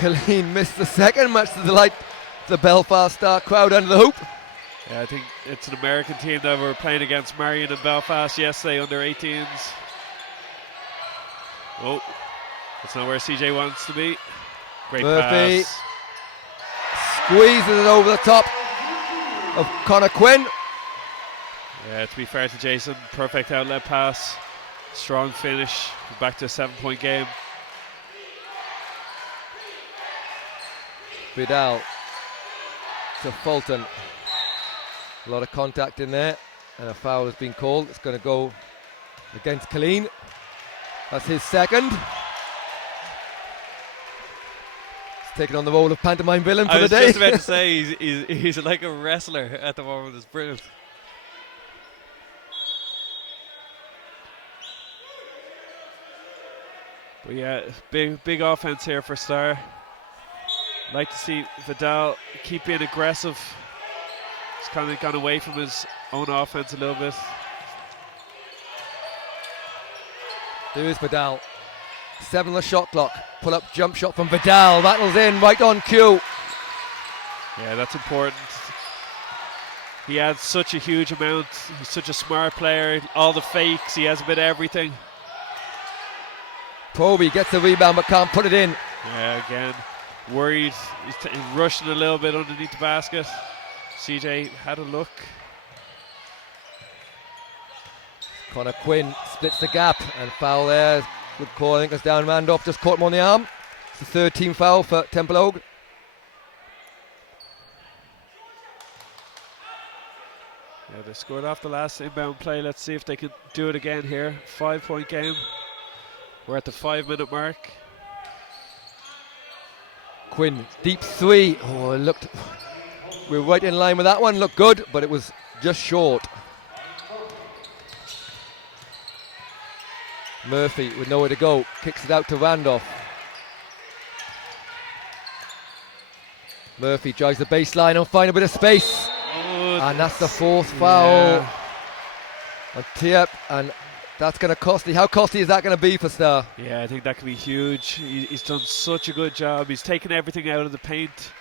Colleen missed the second, much to the delight of the Belfast Star crowd under the hoop. Yeah, I think it's an American team that were playing against Marion and Belfast yesterday, under 18s. Oh, that's not where CJ wants to be. Great Murphy pass. squeezes it over the top of Connor Quinn. Yeah, to be fair to Jason, perfect outlet pass. Strong finish. Back to a 7-point game. Vidal to Fulton. A lot of contact in there, and a foul has been called. It's going to go against Colleen. That's his second. He's taking on the role of pantomime villain for the day. I was just about to say, he's like a wrestler at the moment. It's brilliant. But yeah, big offense here for Star. Like to see Vidal keep being aggressive. He's kind of gone away from his own offense a little bit. There is Vidal. 7 on the shot clock. Pull up jump shot from Vidal. Rattles in right on cue. Yeah, that's important. He adds such a huge amount. He's such a smart player. All the fakes, he has a bit of everything. Proby gets the rebound but can't put it in. Yeah, again, worried. He's rushing a little bit underneath the basket. CJ had a look. Connor Quinn splits the gap and foul there. Good call. I think it's down. Randolph just caught him on the arm. It's the third team foul for Templeogue. Yeah, they scored off the last inbound play. Let's see if they can do it again here. 5-point game. We're at the 5-minute mark. Quinn, deep 3. Oh, it looked. We're right in line with that one. Looked good, but it was just short. Murphy with nowhere to go. Kicks it out to Randolph. Murphy drives the baseline and finds a bit of space. Oh, And that's the 4th foul yeah. on Tiep, and that's going to costly. How costly is that going to be for Star? Yeah, I think that could be huge. He's done such a good job. He's taken everything out of the paint.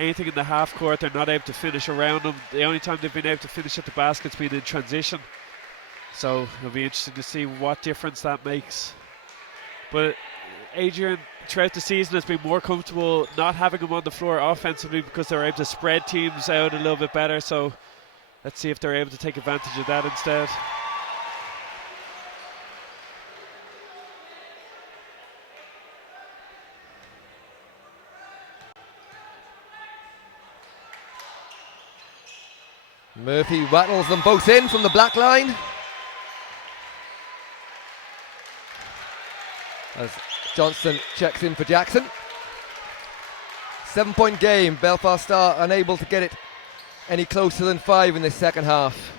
Anything in the half court, they're not able to finish around him. The only time they've been able to finish at the basket's been in transition. So it'll be interesting to see what difference that makes. But Adrian, throughout the season, has been more comfortable not having him on the floor offensively because they're able to spread teams out a little bit better. So let's see if they're able to take advantage of that instead. Murphy rattles them both in from the black line. As Johnson checks in for Jackson. 7-point game. Belfast Star unable to get it any closer than 5 in the second half.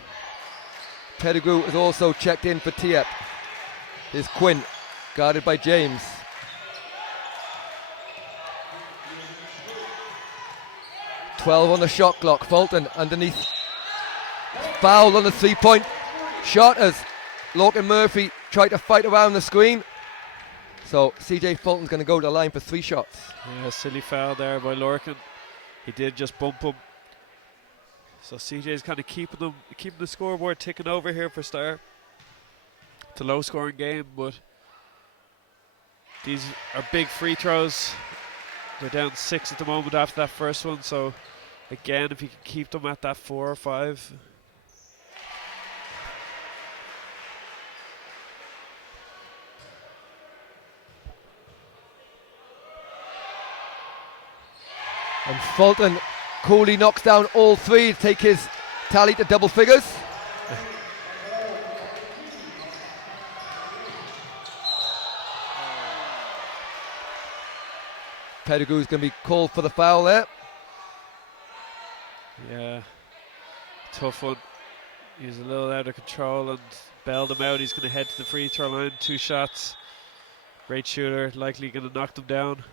Pettigrew has also checked in for Tiep. Here's Quinn, guarded by James. .12 on the shot clock. Fulton underneath. Foul on the 3-point shot as Lorcan Murphy tried to fight around the screen. So CJ Fulton's going to go to the line for 3 shots. Yeah, silly foul there by Lorcan. He did just bump him. So CJ's kind of keeping the scoreboard ticking over here for Star. It's a low scoring game, but these are big free throws. They're down 6 at the moment after that first one. So again, if you can keep them at that 4 or 5. And Fulton coolly knocks down all three to take his tally to double figures. Pettigrew's going to be called for the foul there. Yeah, tough one. He's a little out of control and bailed him out. He's going to head to the free throw line. 2 shots. Great shooter, likely going to knock them down.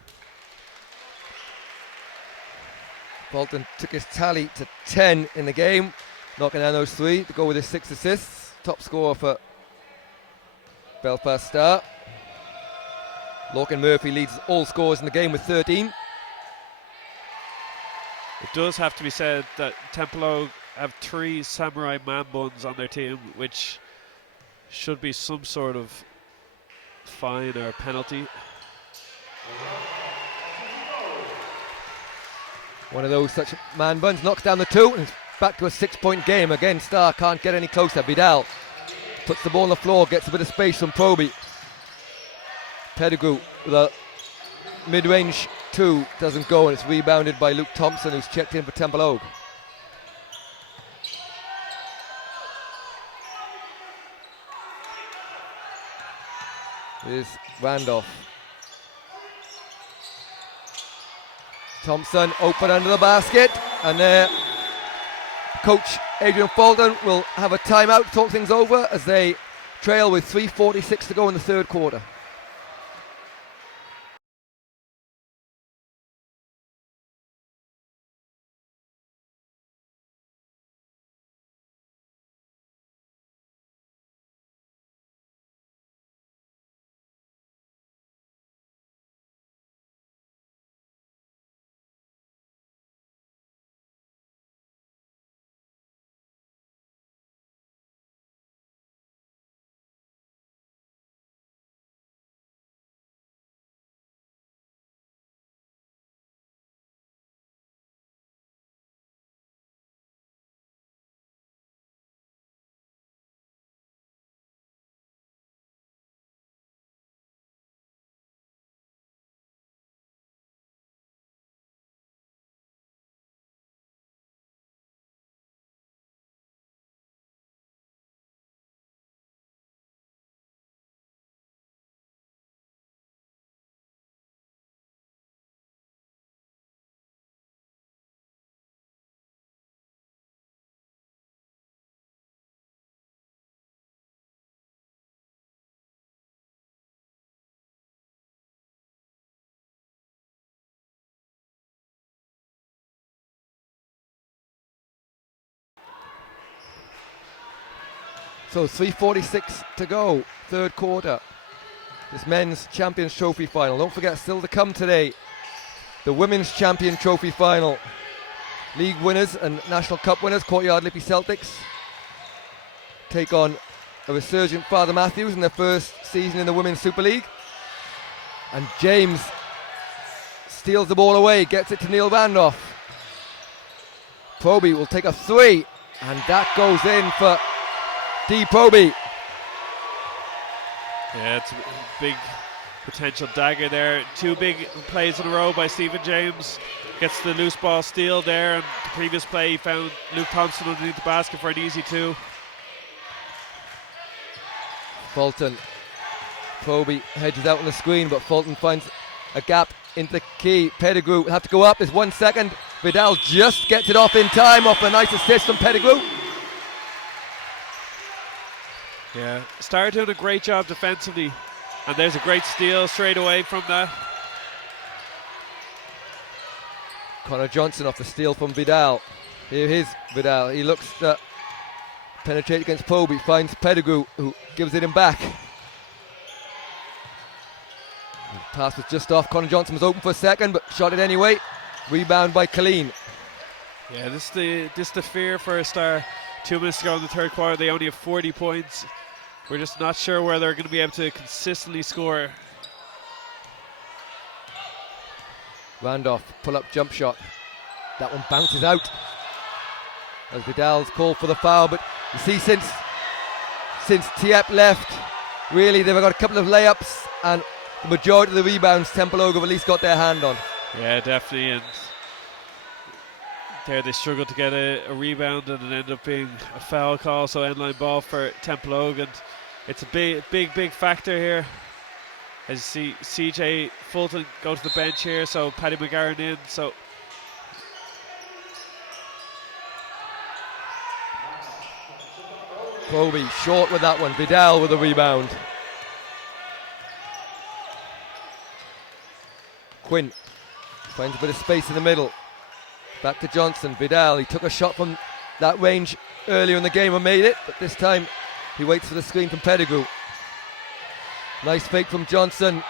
Fulton took his tally to 10 in the game, knocking down those 3 to go with his 6 assists. Top scorer for Belfast Star. Lorcan Murphy leads all scorers in the game with 13. It does have to be said that Templeogue have 3 Samurai man buns on their team, which should be some sort of fine or penalty. One of those such man buns knocks down the 2 and it's back to a 6-point game. Again, Star can't get any closer. Vidal puts the ball on the floor, gets a bit of space from Proby. Pettigrew with a mid-range 2 doesn't go, and it's rebounded by Luke Thompson, who's checked in for Templeogue. Here's Randolph. Thompson open under the basket, and coach Adrian Fulton will have a timeout to talk things over as they trail with 3:46 to go in the third quarter. So 3:46 to go, third quarter. This men's Champions Trophy final. Don't forget, still to come today, the Women's Champion Trophy final. League winners and National Cup winners, Courtyard Liffey Celtics, take on a resurgent Father Matthews in their first season in the Women's Super League. And James steals the ball away, gets it to Neil Randolph. Proby will take a 3, and that goes in for D. Proby. Yeah, it's a big potential dagger there. 2 big plays in a row by Stephen James. Gets the loose ball steal there, and the previous play he found Luke Thompson underneath the basket for an easy 2. Fulton. Proby hedges out on the screen, but Fulton finds a gap into the key. Pettigrew will have to go up. There's 1 second. Vidal just gets it off in time off a nice assist from Pettigrew. Yeah, Star doing a great job defensively, and there's a great steal straight away from that. Connor Johnson off the steal from Vidal. Here is Vidal. He looks to penetrate against Proby, finds Pettigrew, who gives it him back. The pass was just off. Connor Johnson was open for a second, but shot it anyway. Rebound by Colleen. Yeah, this is the fear for a Star. 2 minutes to go in the third quarter, they only have 40 points. We're just not sure where they're going to be able to consistently score. Randolph, pull-up jump shot. That one bounces out as Vidal's called for the foul, but you see since Tiep left, really they've got a couple of layups, and the majority of the rebounds Templeogue have at least got their hand on. Yeah, definitely, and there they struggled to get a rebound, and it ended up being a foul call, so end line ball for Templeogue, and it's a big factor here. As you see CJ Fulton go to the bench here, so Paddy McGarren in, so Proby short with that one. Vidal with the rebound. Quinn finds a bit of space in the middle. Back to Johnson. Vidal, he took a shot from that range earlier in the game and made it, but this time he waits for the screen from Pettigrew. Nice fake from Johnson.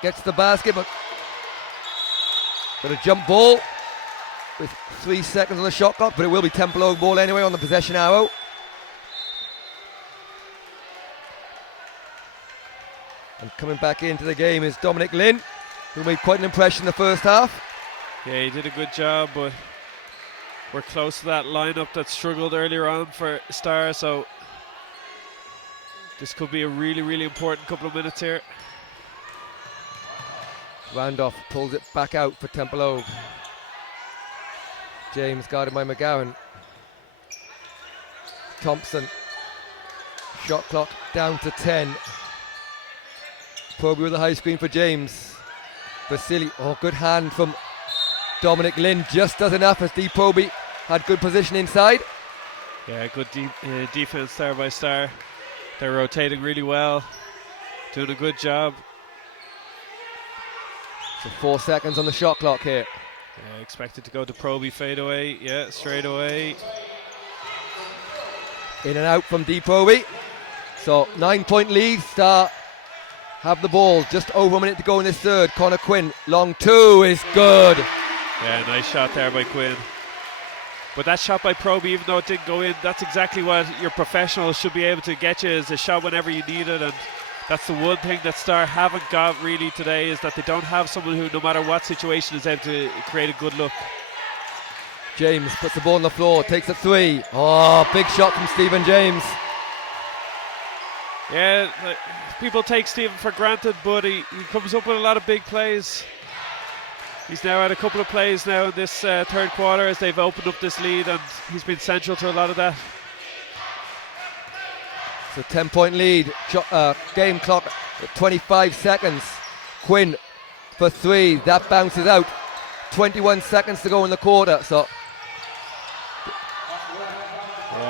Gets the basket, but got a jump ball with 3 seconds on the shot clock, but it will be Templeogue ball anyway on the possession arrow. And coming back into the game is Dominic Lynn, who made quite an impression in the first half. yeah, he did a good job, but we're close to that lineup that struggled earlier on for Star, so this could be a really important couple of minutes here. Randolph pulls it back out for Templeogue. James guarded by McGowan. Thompson. Shot clock down to 10. Proby with a high screen for James. Vasily, good hand from Dominic Lynn. Just does enough as D. Proby had good position inside. Yeah, good defense there by Star. They're rotating really well, doing a good job. So 4 seconds on the shot clock here. Yeah, expected to go to Proby fadeaway. Yeah, straight away. In and out from D. Proby. So 9-point lead. Star have the ball. Just over a minute to go in this third. Connor Quinn, long two is good. Yeah, nice shot there by Quinn. But that shot by Proby, even though it didn't go in, that's exactly what your professionals should be able to get you, is a shot whenever you need it. And that's the one thing that Star haven't got really today, is that they don't have someone who, no matter what situation, is able to create a good look. James puts the ball on the floor, takes a three. Big shot from Stephen James. Yeah, people take Stephen for granted, but he comes up with a lot of big plays. He's now had a couple of plays now in this third quarter as they've opened up this lead, and he's been central to a lot of that. So 10-point lead, game clock at 25 seconds. Quinn for three, that bounces out. 21 seconds to go in the quarter, so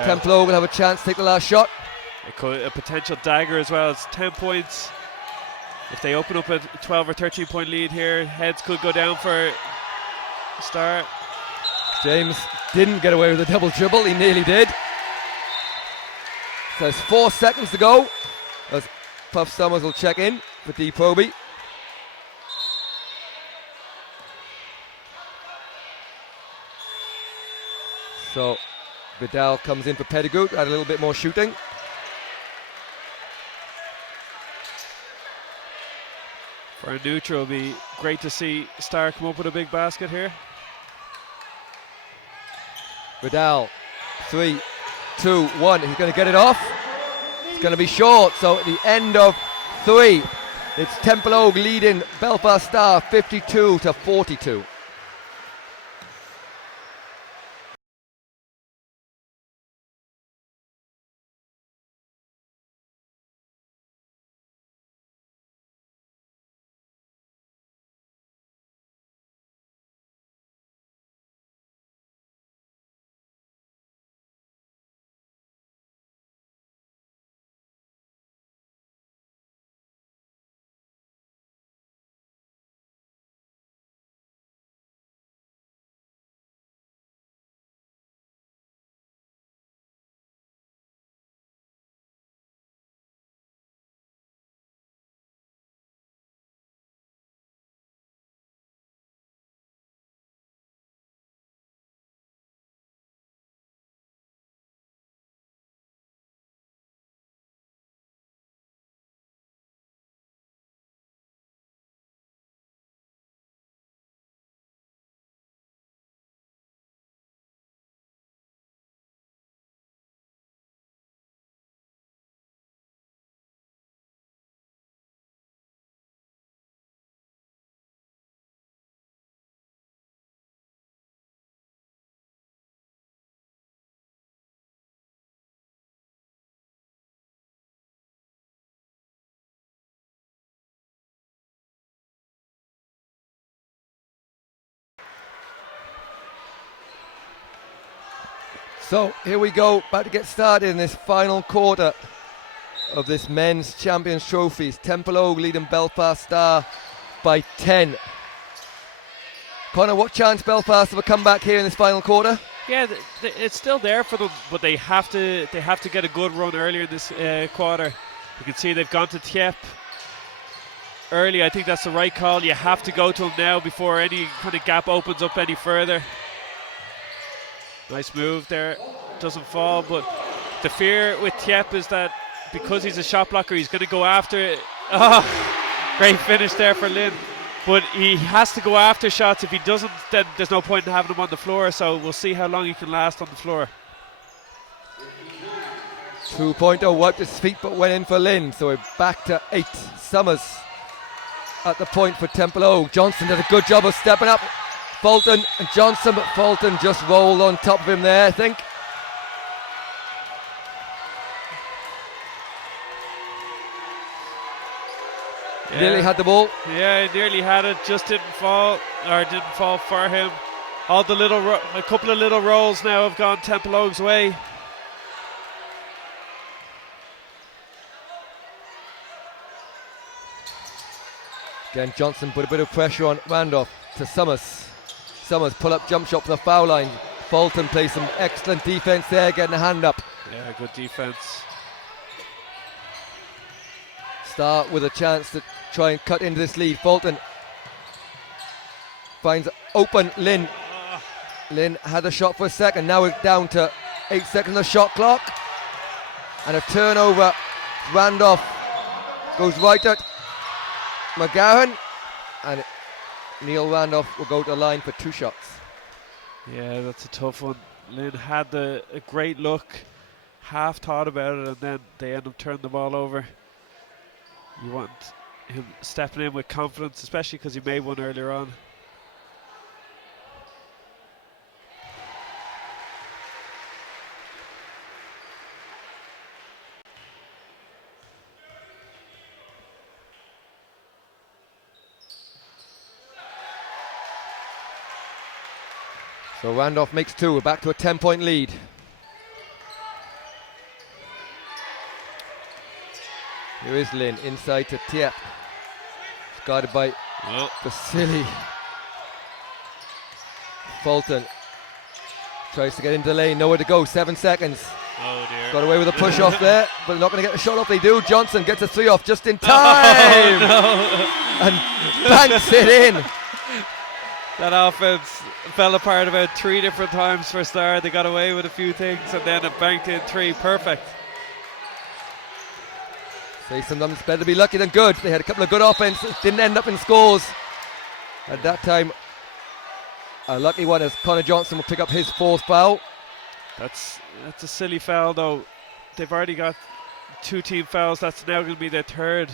Templeogue will have a chance to take the last shot. A potential dagger as well. It's 10 points. If they open up a 12 or 13-point lead here, heads could go down for Star. James didn't get away with a double dribble, he nearly did. So there's 4 seconds to go as Puff Summers will check in for D. Proby. So Vidal comes in for Pettigrew, add a little bit more shooting. For a neutral, it'll be great to see Star come up with a big basket here. Vidal, 3, 2, 1. He's going to get it off. It's going to be short. So at the end of 3, it's Templeogue leading Belfast Star 52-42. So here we go, about to get started in this final quarter of this men's Champions Trophies. Templeogue leading Belfast Star by 10. Connor, what chance Belfast have a comeback here in this final quarter? Yeah, it's still there for them, but they have to get a good run earlier in this quarter. You can see they've gone to Tiep early. I think that's the right call. You have to go to them now before any kind of gap opens up any further. Nice move there, doesn't fall, but the fear with Tiep is that because he's a shot blocker, he's going to go after it. Oh, great finish there for Lynn. But he has to go after shots. If he doesn't, then there's no point in having him on the floor. So we'll see how long he can last on the floor. 2-pointer wiped his feet but went in for Lynn. So we're back to 8. Summers at the point for Templeogue. Johnson did a good job of stepping up. Fulton and Johnson, but Fulton just rolled on top of him there, I think. Yeah. Nearly had the ball. Yeah, he nearly had it, just didn't fall for him. All the a couple of little rolls now have gone Templeogue's way. Again, Johnson put a bit of pressure on Randolph to Summers. Summers pull up jump shot from the foul line. Fulton plays some excellent defense there, getting a hand up. Yeah, good defense. Star with a chance to try and cut into this lead. Fulton finds open Lynn. Lynn had a shot for a second. Now we're down to 8 seconds of shot clock. And a turnover. Randolph goes right at McGowan. And Neil Randolph will go to the line for 2 shots. Yeah, that's a tough one. Lynn had a great look, half thought about it, and then they end up turning the ball over. You want him stepping in with confidence, especially because he made one earlier on. So Randolph makes 2. We're back to a 10-point lead. Here is Lynn inside to Tiep. It's guarded by Vasily. Fulton tries to get into the lane, nowhere to go. 7 seconds. Oh dear. Got away with a push off there, but not going to get the shot off. They do. Johnson gets a 3 off just in time. And banks it in. That offense fell apart about 3 different times for Star. They got away with a few things and then it banked in 3. Perfect. Say sometimes it's better to be lucky than good. They had a couple of good offenses, didn't end up in scores. At that time, a lucky one as Connor Johnson will pick up his 4th foul. That's a silly foul though. They've already got 2 team fouls. That's now going to be their 3rd.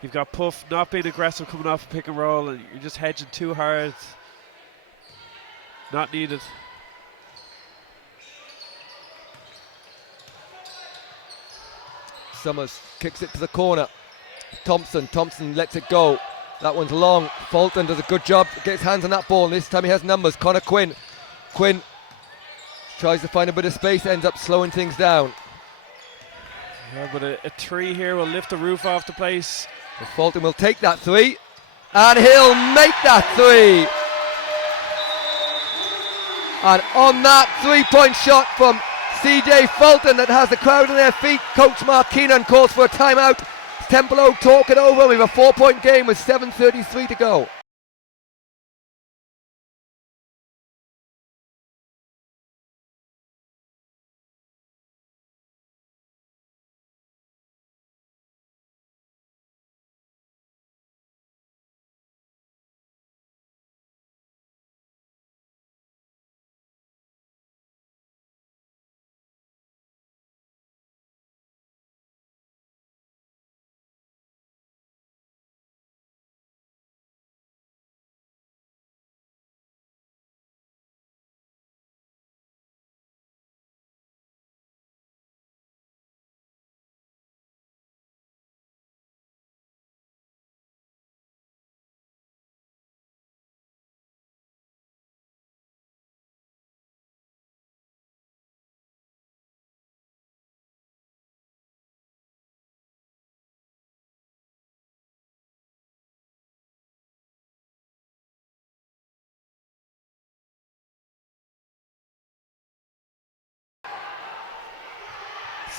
You've got Puff not being aggressive coming off a pick and roll, and you're just hedging too hard. Not needed. Summers kicks it to the corner. Thompson lets it go. That one's long. Fulton does a good job, gets hands on that ball, and this time he has numbers. Connor Quinn tries to find a bit of space, ends up slowing things down. Yeah, but a 3 here will lift the roof off the place. And Fulton will take that 3, and he'll make that 3. And on that 3-point shot from CJ Fulton that has the crowd on their feet, Coach Mark Keenan calls for a timeout. Templeogue talk it over. We have a 4-point game with 7:33 to go.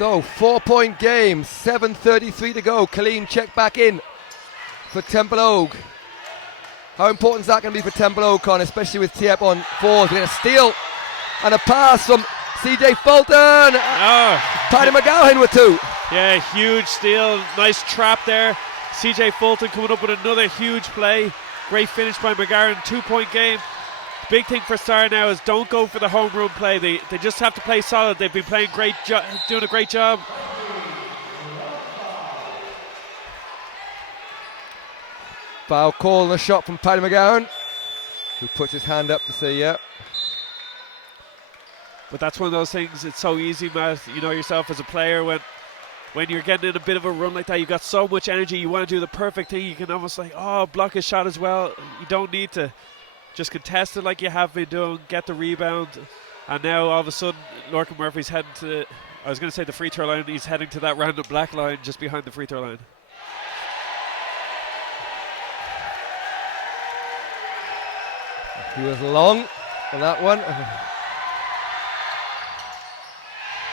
So 4-point game, 7:33 to go. Colleen check back in for Templeogue. How important is that going to be for Templeogue, Con, especially with Tiep on fours? We're going to steal and a pass from CJ Fulton. Paddy McGowan with two. Yeah, huge steal. Nice trap there. CJ Fulton coming up with another huge play. Great finish by McGarren. 2-point game. Big thing for Star now is don't go for the home run play. They just have to play solid. They've been playing doing a great job. Foul call and a shot from Paddy McGowan, who puts his hand up to say yeah. But that's one of those things, it's so easy, Matt. You know yourself as a player, when you're getting in a bit of a run like that, you've got so much energy, you want to do the perfect thing, you can almost like, block his shot as well. You don't need to. Just contest it like you have been doing, get the rebound, and now all of a sudden Lorcan Murphy's heading to, I was going to say the free throw line, he's heading to that random black line just behind the free throw line. He was long on that one.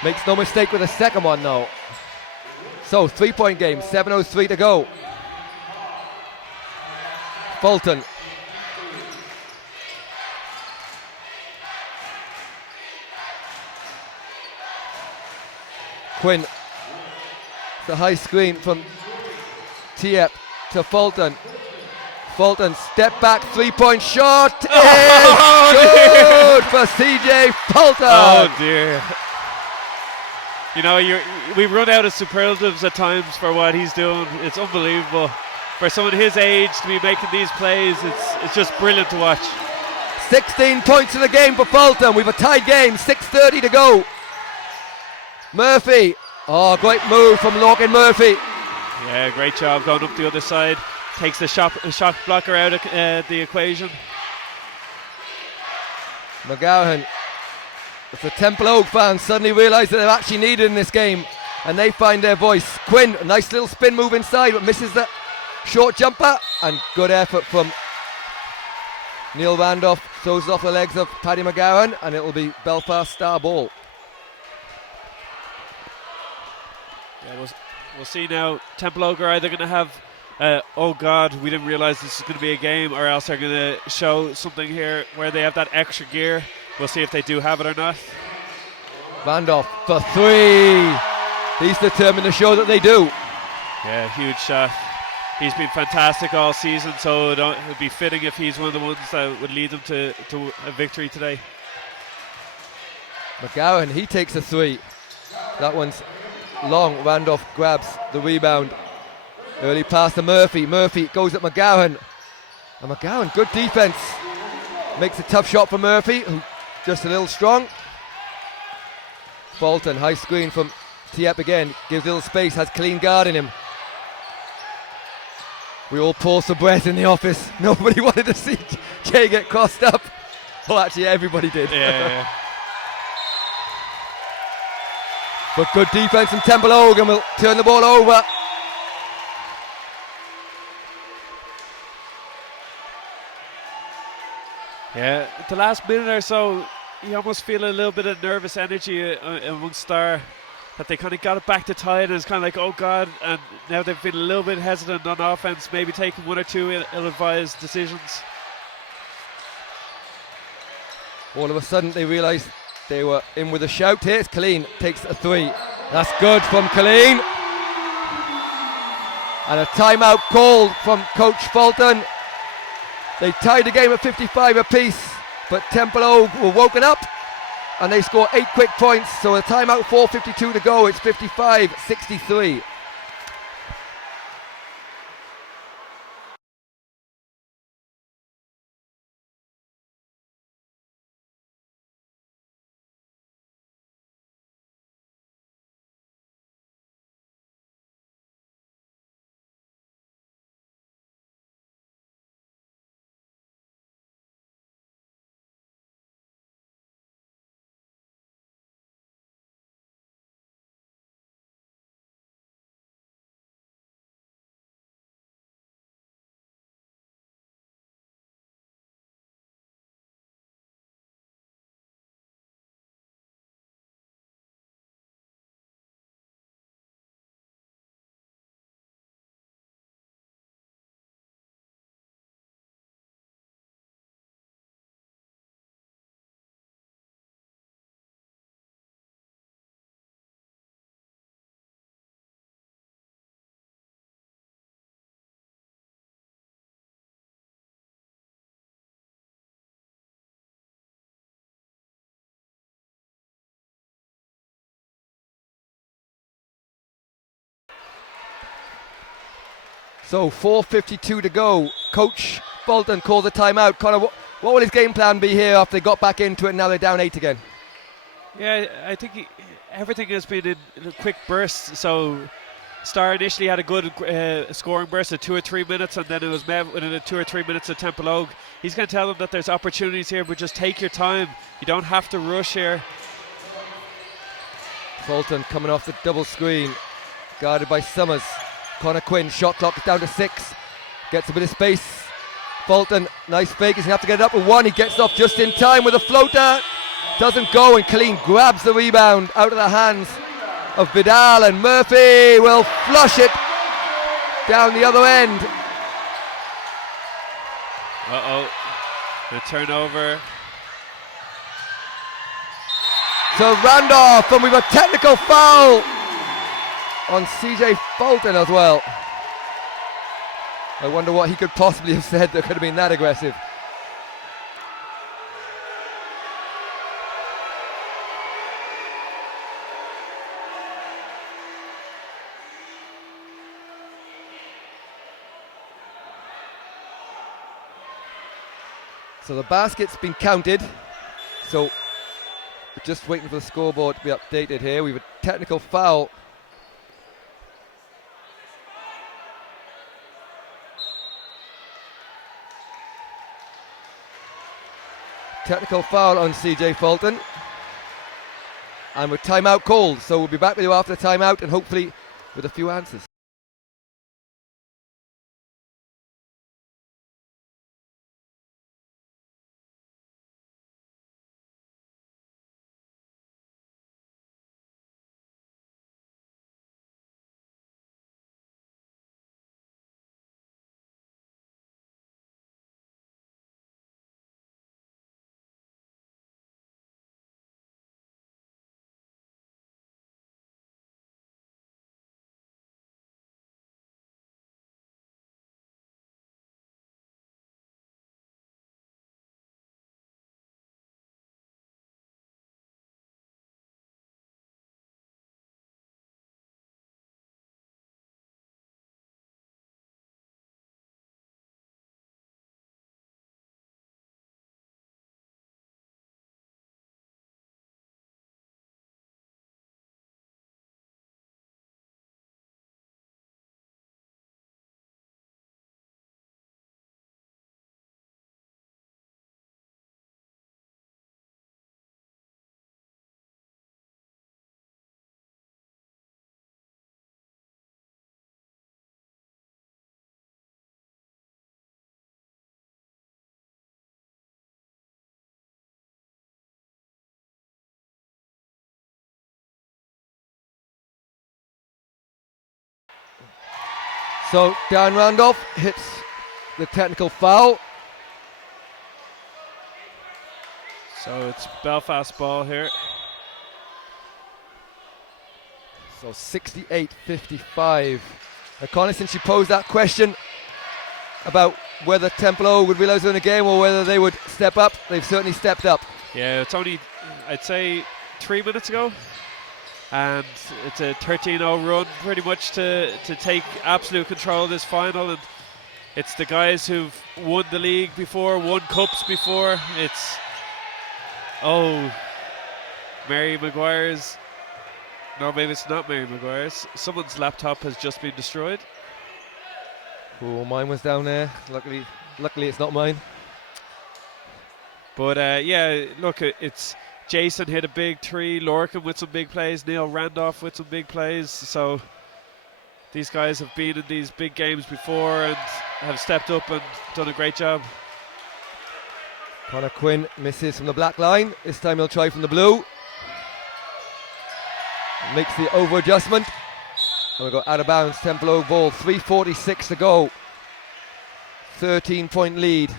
Makes no mistake with the second one though. So 3-point game, 7:03 to go. Fulton. Quinn. The high screen from Tiep to Fulton. Fulton, step back, 3-point shot is good for CJ Fulton. Oh dear. You know, we run out of superlatives at times for what he's doing. It's unbelievable. For someone his age to be making these plays, it's just brilliant to watch. 16 points in the game for Fulton. We've a tied game, 6:30 to go. Murphy. Oh, great move from Lorcan Murphy. Yeah, great job going up the other side. Takes the shot blocker out of the equation. McGowan. If the Templeogue fans suddenly realise that they're actually needed in this game and they find their voice. Quinn, a nice little spin move inside but misses the short jumper, and good effort from Neil Randolph. Throws it off the legs of Paddy McGowan, and it'll be Belfast Star ball. Yeah, we'll see now. Templeogue are either going to have oh God, we didn't realise this is going to be a game, or else they're going to show something here where they have that extra gear. We'll see if they do have it or not. Randolph for three. He's determined to show that they do. Yeah, huge shot. He's been fantastic all season, so it would be fitting if he's one of the ones that would lead them to a victory today. McGowan, he takes a three. That one's long. Randolph grabs the rebound. Early pass to Murphy. Murphy goes at McGowan. And McGowan, good defense. Makes a tough shot for Murphy, who just a little strong. Fulton, high screen from Tiep again. Gives a little space, has clean guard in him. We all pause for breath in the office. Nobody wanted to see Jay get crossed up. Well, actually, everybody did. Yeah. But good defense from Templeogue, and we'll turn the ball over. Yeah, the last minute or so, you almost feel a little bit of nervous energy amongst Star, that they kind of got it back to tie it, and it's kind of like, oh God, and now they've been a little bit hesitant on offense, maybe taking one or two ill-advised decisions. All of a sudden they realised they were in with a shout. Here it's Colleen, takes a three. That's good from Colleen. And a timeout called from Coach Fulton. They tied the game at 55 apiece, but Templeogue were woken up and they score 8 quick points. So a timeout, 4:52 to go. It's 55-63. So 4:52 to go. Coach Fulton calls a timeout. Connor, what will his game plan be here after they got back into it and now they're down 8 again? Yeah, I think everything has been in quick bursts. So Star initially had a good scoring burst of 2 or 3 minutes, and then it was met within 2 or 3 minutes at Templeogue. He's going to tell them that there's opportunities here, but just take your time. You don't have to rush here. Fulton coming off the double screen, guarded by Summers. Connor Quinn, shot clock is down to 6. Gets a bit of space. Fulton, nice fake. He's going to have to get it up with 1. He gets off just in time with a floater. Doesn't go, and Colleen grabs the rebound out of the hands of Vidal, and Murphy will flush it down the other end. The turnover. So Randolph, and we've a technical foul on CJ Fulton as well. I wonder what he could possibly have said that could have been that aggressive. So the basket's been counted. So we're just waiting for the scoreboard to be updated here. We've a technical foul. Technical foul on CJ Fulton. And with timeout called. So we'll be back with you after the timeout and hopefully with a few answers. So Dan Randolph hits the technical foul. So it's Belfast ball here. So 68-55. Now Connor, since you posed that question about whether Templeogue would realize they're in a game or whether they would step up, they've certainly stepped up. Yeah, it's only, I'd say, 3 minutes ago. And it's a 13-0 run pretty much to take absolute control of this final. And it's the guys who've won the league before, won cups before. It's, Mary Maguire's, no, maybe it's not Mary Maguire's. Someone's laptop has just been destroyed. Oh, mine was down there. Luckily it's not mine. But yeah, look, it's Jason hit a big 3, Lorcan with some big plays, Neil Randolph with some big plays. So these guys have been in these big games before and have stepped up and done a great job. Connor Quinn misses from the black line. This time he'll try from the blue. Makes the over adjustment. And we'll go out of bounds. Templeogue ball. 3:46 to go. 13-point lead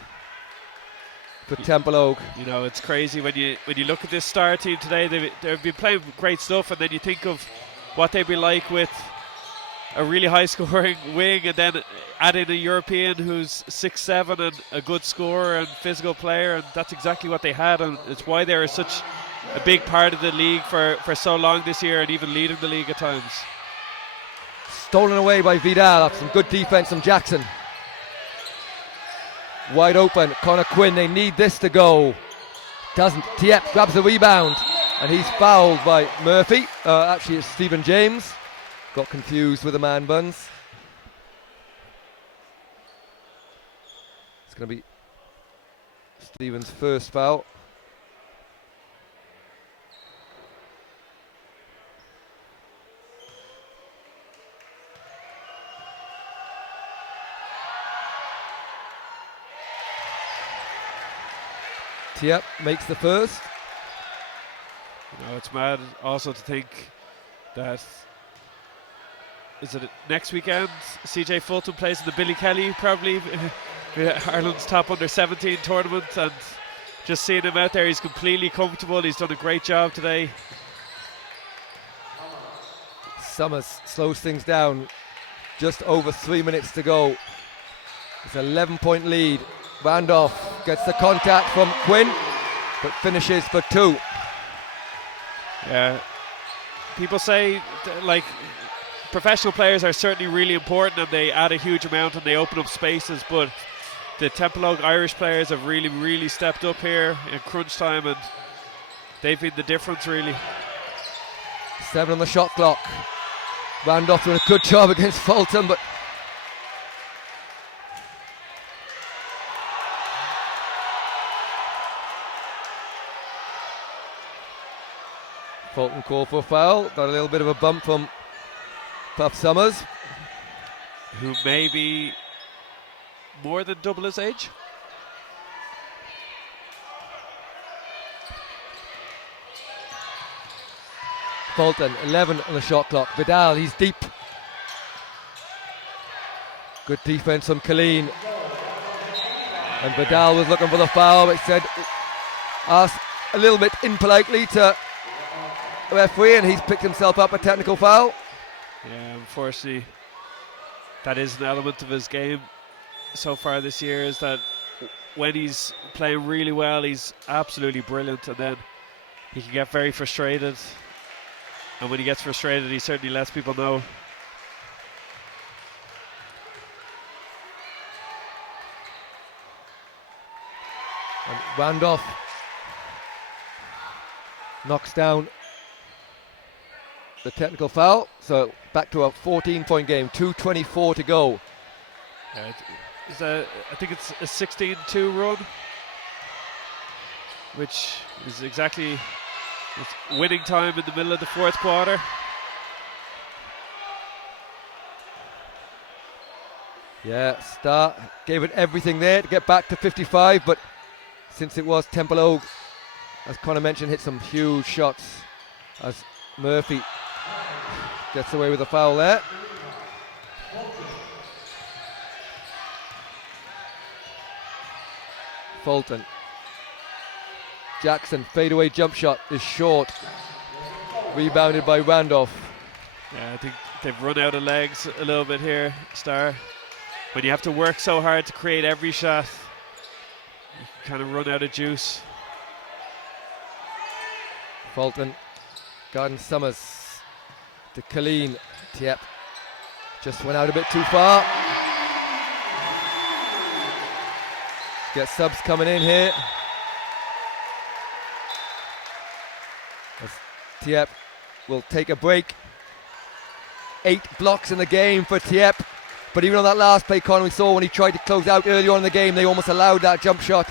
for Templeogue. You know, it's crazy when you look at this Star team today. They've been playing great stuff, and then you think of what they'd be like with a really high-scoring wing, and then add in a European who's 6'7" and a good scorer and physical player, and that's exactly what they had, and it's why they're such a big part of the league for so long this year, and even leading the league at times. Stolen away by Vidal after some good defense from Jackson. Wide open, Connor Quinn, they need this to go. Doesn't. Tiep grabs the rebound and he's fouled by Murphy. Actually it's Stephen James. Got confused with the man buns. It's going to be Stephen's first foul. Tiep makes the first. You know, it's mad also to think that is it next weekend CJ Fulton plays in the Billy Kelly, probably Ireland's top under 17 tournament, and just seeing him out there, he's completely comfortable. He's done a great job today. Summers slows things down. Just over 3 minutes to go. It's an 11-point lead. Randolph gets the contact from Quinn, but finishes for 2. Yeah, people say like professional players are certainly really important and they add a huge amount and they open up spaces, but the Templeogue Irish players have really stepped up here in crunch time and they've been the difference really. 7 on the shot clock. Randolph doing a good job against Fulton, but Fulton called for a foul. Got a little bit of a bump from Puff Summers, who may be more than double his age. Fulton, 11 on the shot clock. Vidal, he's deep. Good defense from Colleen. And Vidal was looking for the foul, but said, asked a little bit impolitely to the referee, and he's picked himself up a technical foul. Yeah, unfortunately, that is an element of his game so far this year, is that when he's playing really well, he's absolutely brilliant, and then he can get very frustrated. And when he gets frustrated, he certainly lets people know. And Randolph knocks down the technical foul, so back to a 14-point game, 2:24 to go. I think it's a 16-2 run, which is exactly winning time in the middle of the fourth quarter. Yeah, Star gave it everything there to get back to 55, but since it was Templeogue, as Connor mentioned, hit some huge shots as Murphy gets away with a foul there. Fulton. Jackson, fadeaway jump shot is short. Rebounded by Randolph. Yeah, I think they've run out of legs a little bit here, Star. When you have to work so hard to create every shot, you kind of run out of juice. Fulton, Garden Summers to Colleen. Tiep just went out a bit too far. Get subs coming in here. As Tiep will take a break. 8 blocks in the game for Tiep. But even on that last play, Conor, we saw when he tried to close out earlier on in the game, they almost allowed that jump shot.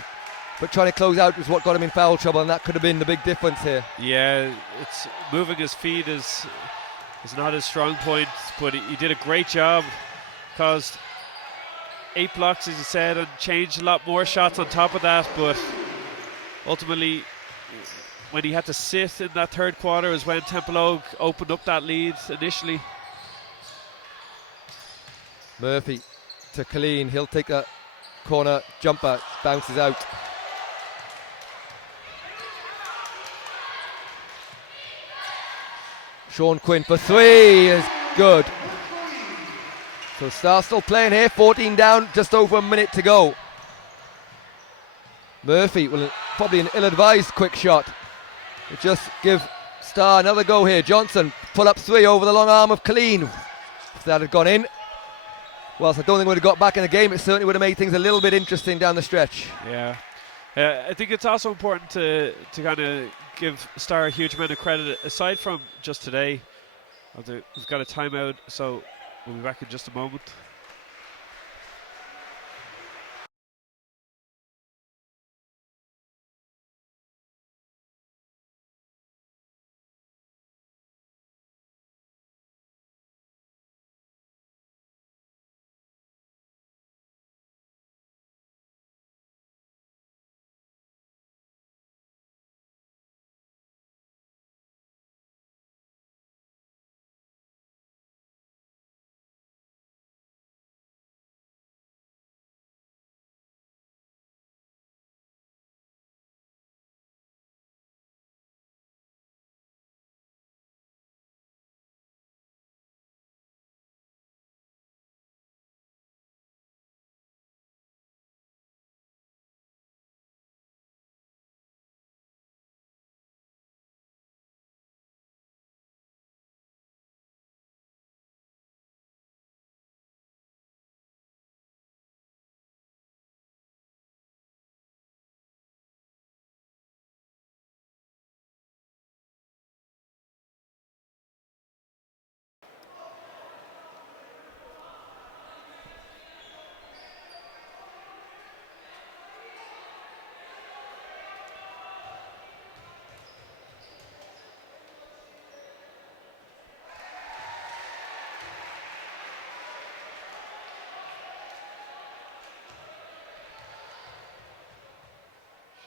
But trying to close out was what got him in foul trouble, and that could have been the big difference here. Yeah, it's moving his feet is not his strong point, but he did a great job. Caused 8 blocks, as you said, and changed a lot more shots on top of that. But ultimately, when he had to sit in that third quarter is when Templeogue opened up that lead initially. Murphy to Colleen. He'll take a corner jumper, bounces out. Sean Quinn for 3 is good. So Star still playing here, 14 down, just over a minute to go. Murphy will probably an ill-advised quick shot. It just give Star another go here. Johnson pull up 3 over the long arm of Colleen. that had gone in, whilst I don't think we would have got back in the game, it certainly would have made things a little bit interesting down the stretch. Yeah. I think it's also important to kind of give Star a huge amount of credit, aside from just today. We've got a timeout, so we'll be back in just a moment.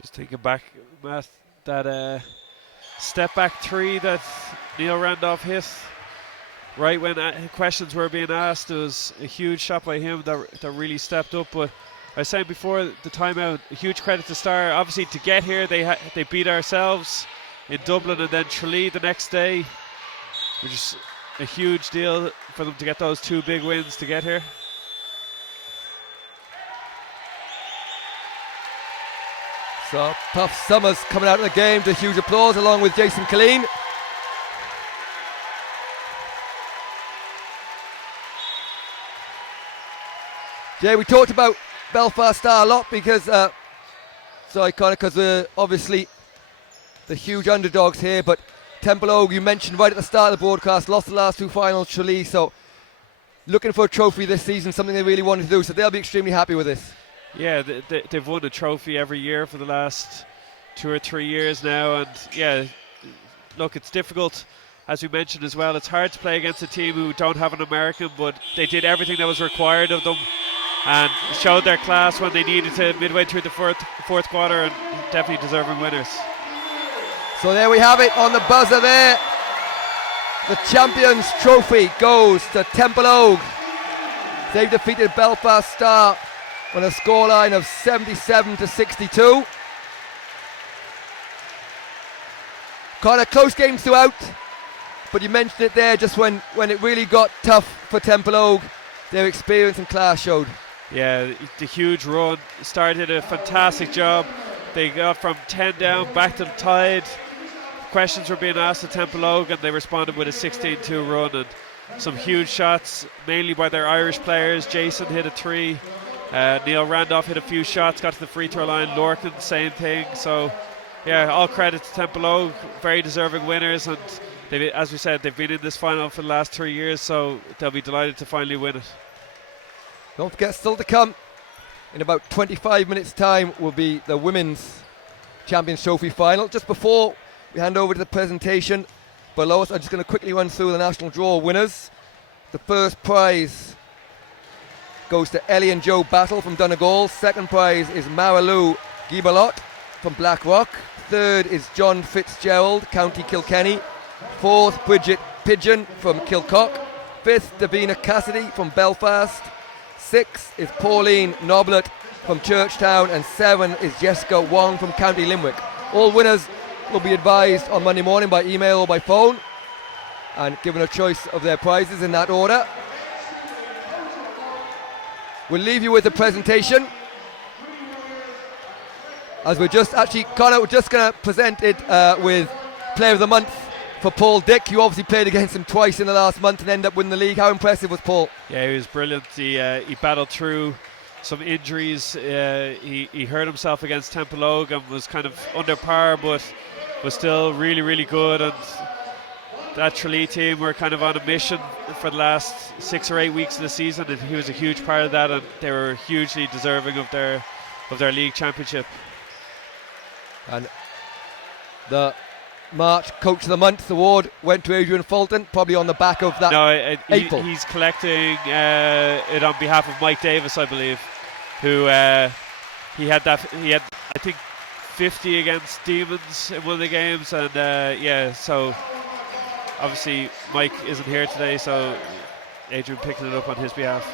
Just thinking back, Matt, that step back three that Neil Randolph hit right when questions were being asked. It was a huge shot by him that really stepped up. But I was saying before the timeout, a huge credit to Star. Obviously, to get here, they beat ourselves in Dublin and then Tralee the next day, which is a huge deal for them to get those two big wins to get here. So Puff Summers coming out of the game to huge applause along with Jason Killeen. Jay, we talked about Belfast Star a lot because, obviously the huge underdogs here, but Templeogue, you mentioned right at the start of the broadcast, lost the last two finals, Tralee, so looking for a trophy this season, something they really wanted to do, so they'll be extremely happy with this. Yeah, they've won a trophy every year for the last 2 or 3 years now, and yeah, look, it's difficult, as we mentioned as well. It's hard to play against a team who don't have an American, but they did everything that was required of them and showed their class when they needed to midway through the fourth quarter, and definitely deserving winners. So there we have it on the buzzer there. The Champions Trophy goes to Templeogue. They've defeated Belfast Star on a scoreline of 77-62. Kind of close games throughout, but you mentioned it there, just when it really got tough for Templeogue, their experience and class showed. Yeah, the huge run, started a fantastic job. They got from 10 down back to the tide. Questions were being asked at Templeogue and they responded with a 16-2 run and some huge shots, mainly by their Irish players. Jason hit a 3. Neil Randolph hit a few shots, got to the free throw line. Lorcan, same thing. So, yeah, all credit to Templeogue, very deserving winners. And as we said, they've been in this final for the last 3 years, so they'll be delighted to finally win it. Don't forget, still to come, in about 25 minutes' time, will be the Women's Champions Trophy final. Just before we hand over to the presentation below us, I'm just going to quickly run through the national draw winners. The first prize goes to Ellie and Joe Battle from Donegal. Second prize is Marilou Gibalot from Blackrock. Third is John Fitzgerald, County Kilkenny. Fourth, Bridget Pigeon from Kilcock. Fifth, Davina Cassidy from Belfast. Sixth is Pauline Noblet from Churchtown. And 7 is Jessica Wong from County Limerick. All winners will be advised on Monday morning by email or by phone and given a choice of their prizes in that order. We'll leave you with the presentation, as we're just actually, Connor, we're just going to present it with Player of the Month for Paul Dick. You obviously played against him twice in the last month and ended up winning the league. How impressive was Paul? Yeah, he was brilliant. He battled through some injuries. He hurt himself against Templeogue and was kind of under par, but was still really, really good. And that Tralee team were kind of on a mission for the last 6 or 8 weeks of the season, and he was a huge part of that, and they were hugely deserving of their league championship. And the March Coach of the Month award went to Adrian Fulton, probably on the back of that. No, April. He's collecting it on behalf of Mike Davis, I believe, who he had I think 50 against Demons in one of the games, and so obviously Mike isn't here today, so Adrian picking it up on his behalf.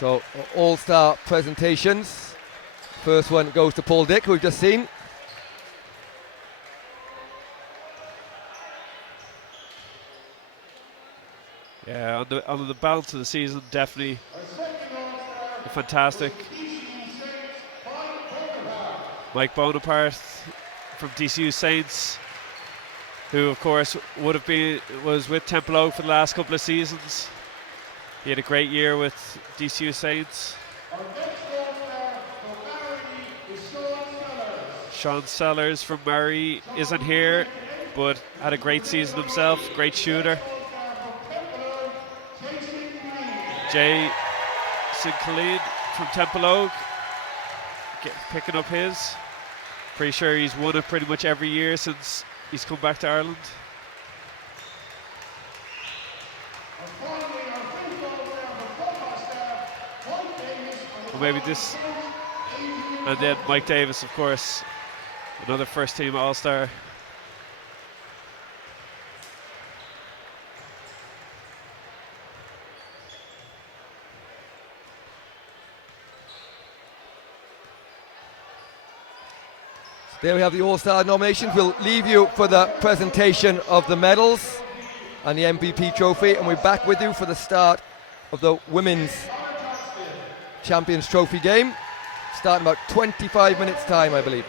So all-star presentations. First one goes to Paul Dick, who we've just seen. Yeah, on the balance of the season, definitely fantastic. Mike Bonaparte from DCU Saints, who of course was with Templeogue for the last couple of seasons. He had a great year with DCU Saints. Sean Sellers from Murray isn't here, but had a great season himself, great shooter. Jay Sinclair from Templeogue, picking up his. Pretty sure he's won it pretty much every year since he's come back to Ireland. Or maybe this, and then Mike Davis, of course, another first team All-Star. There we have the All-Star nominations. We'll leave you for the presentation of the medals and the MVP trophy, and we're back with you for the start of the Women's Champions Trophy game, starting about 25 minutes time, I believe.